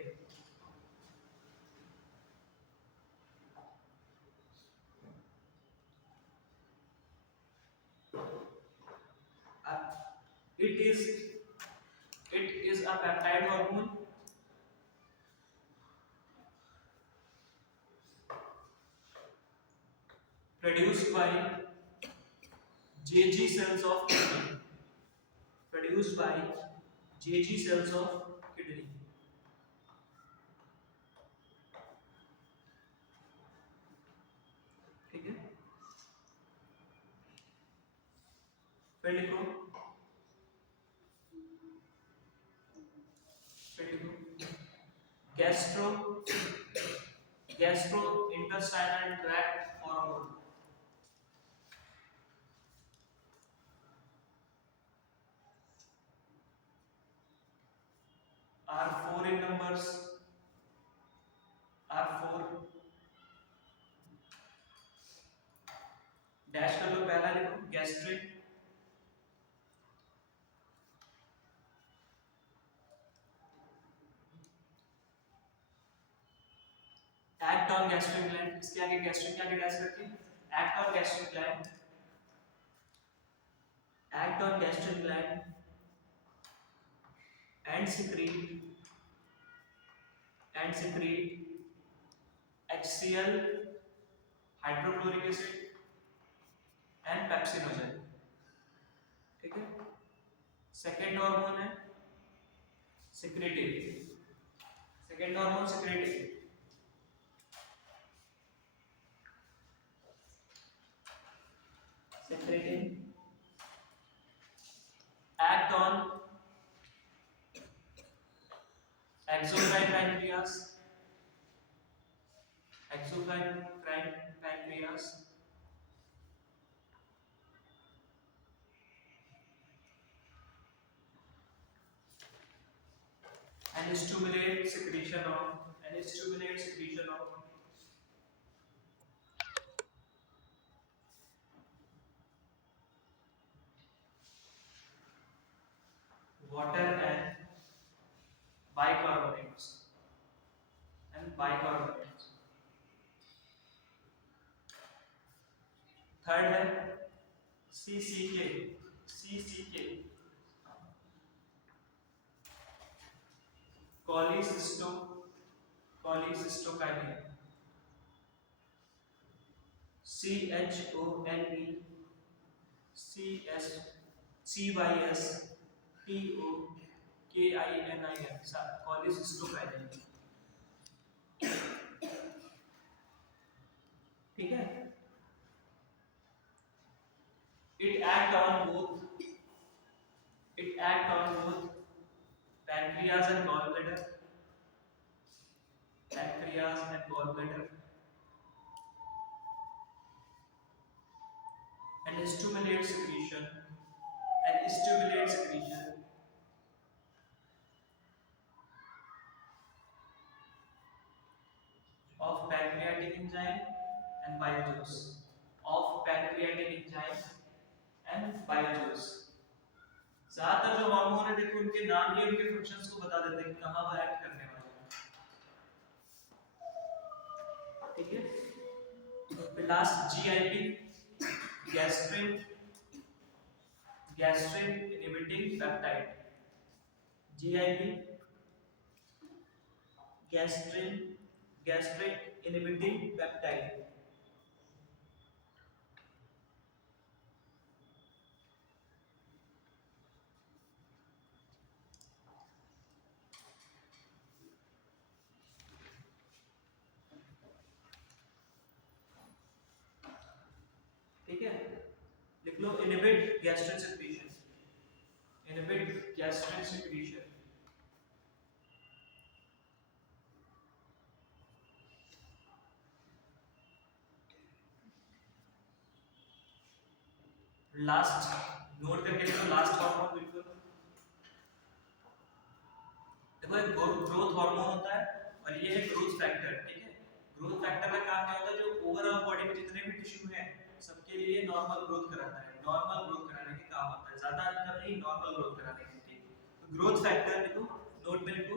it is a peptide hormone produced by JG cells of kidney. Produced by JG cells of kidney. ठीक है, फिर लिखो gastrointestinal tract hormone are four in numbers, are four, dash कर लो, पहला लिखो gastric, act on gastric gland, इसके आगे gastric के आगे डैश करके act on gastric gland, act on gastric gland and secrete HCl, hydrochloric acid and pepsinogen. ठीक है, सेकेंड हार्मोन है secretive, second hormone secretive, act on exocrine pancreas, and stimulate secretion of water and bicarbonates third है CCK cholecystokinin, cholecystokinin, cholecystokinin, ठीक है। It act on both pancreas and gallbladder, and stimulate secretion of pancreatic enzyme and biojuice, ज्यादातर जो hormone है देखो उनके नाम ही उनके फंक्शंस को बता देते हैं कि कहां पर एक्ट करने वाले हैं। ठीक है, last GIP, gastrin inhibiting peptide, GIP gastrin inhibiting peptide. ठीक है, लिख लो inhibit gastrin secretion, last note करके लिखो, लास्ट हार्मोन बिल्कुल देखो, एक ग्रोथ हार्मोन होता है और ये है ग्रोथ फैक्टर। ठीक है, ग्रोथ फैक्टर का काम क्या होता है, जो ओवरऑल बॉडी में जितने भी टिश्यू हैं सबके लिए नॉर्मल ग्रोथ कराता है, नॉर्मल ग्रोथ कराने के काम आता है, ज्यादा अंतर नहीं, नॉर्मल ग्रोथ कराने के लिए। तो ग्रोथ फैक्टर लिखो, नोट में लिखो,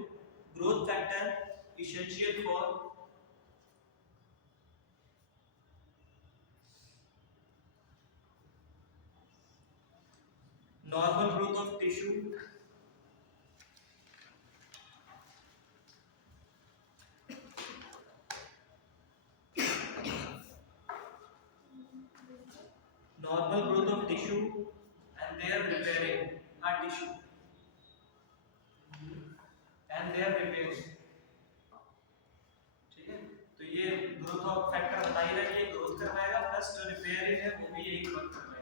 growth factor essential for normal growth of tissue, normal growth of tissue and their repairing tissue and their repairing, ठीक है। तो ये ग्रोथ ऑफ फैक्टर बता ही रहा है कि ग्रोथ करवाएगा प्लस जो रिपेयरिंग है वो भी यही वर्क करवाएगा।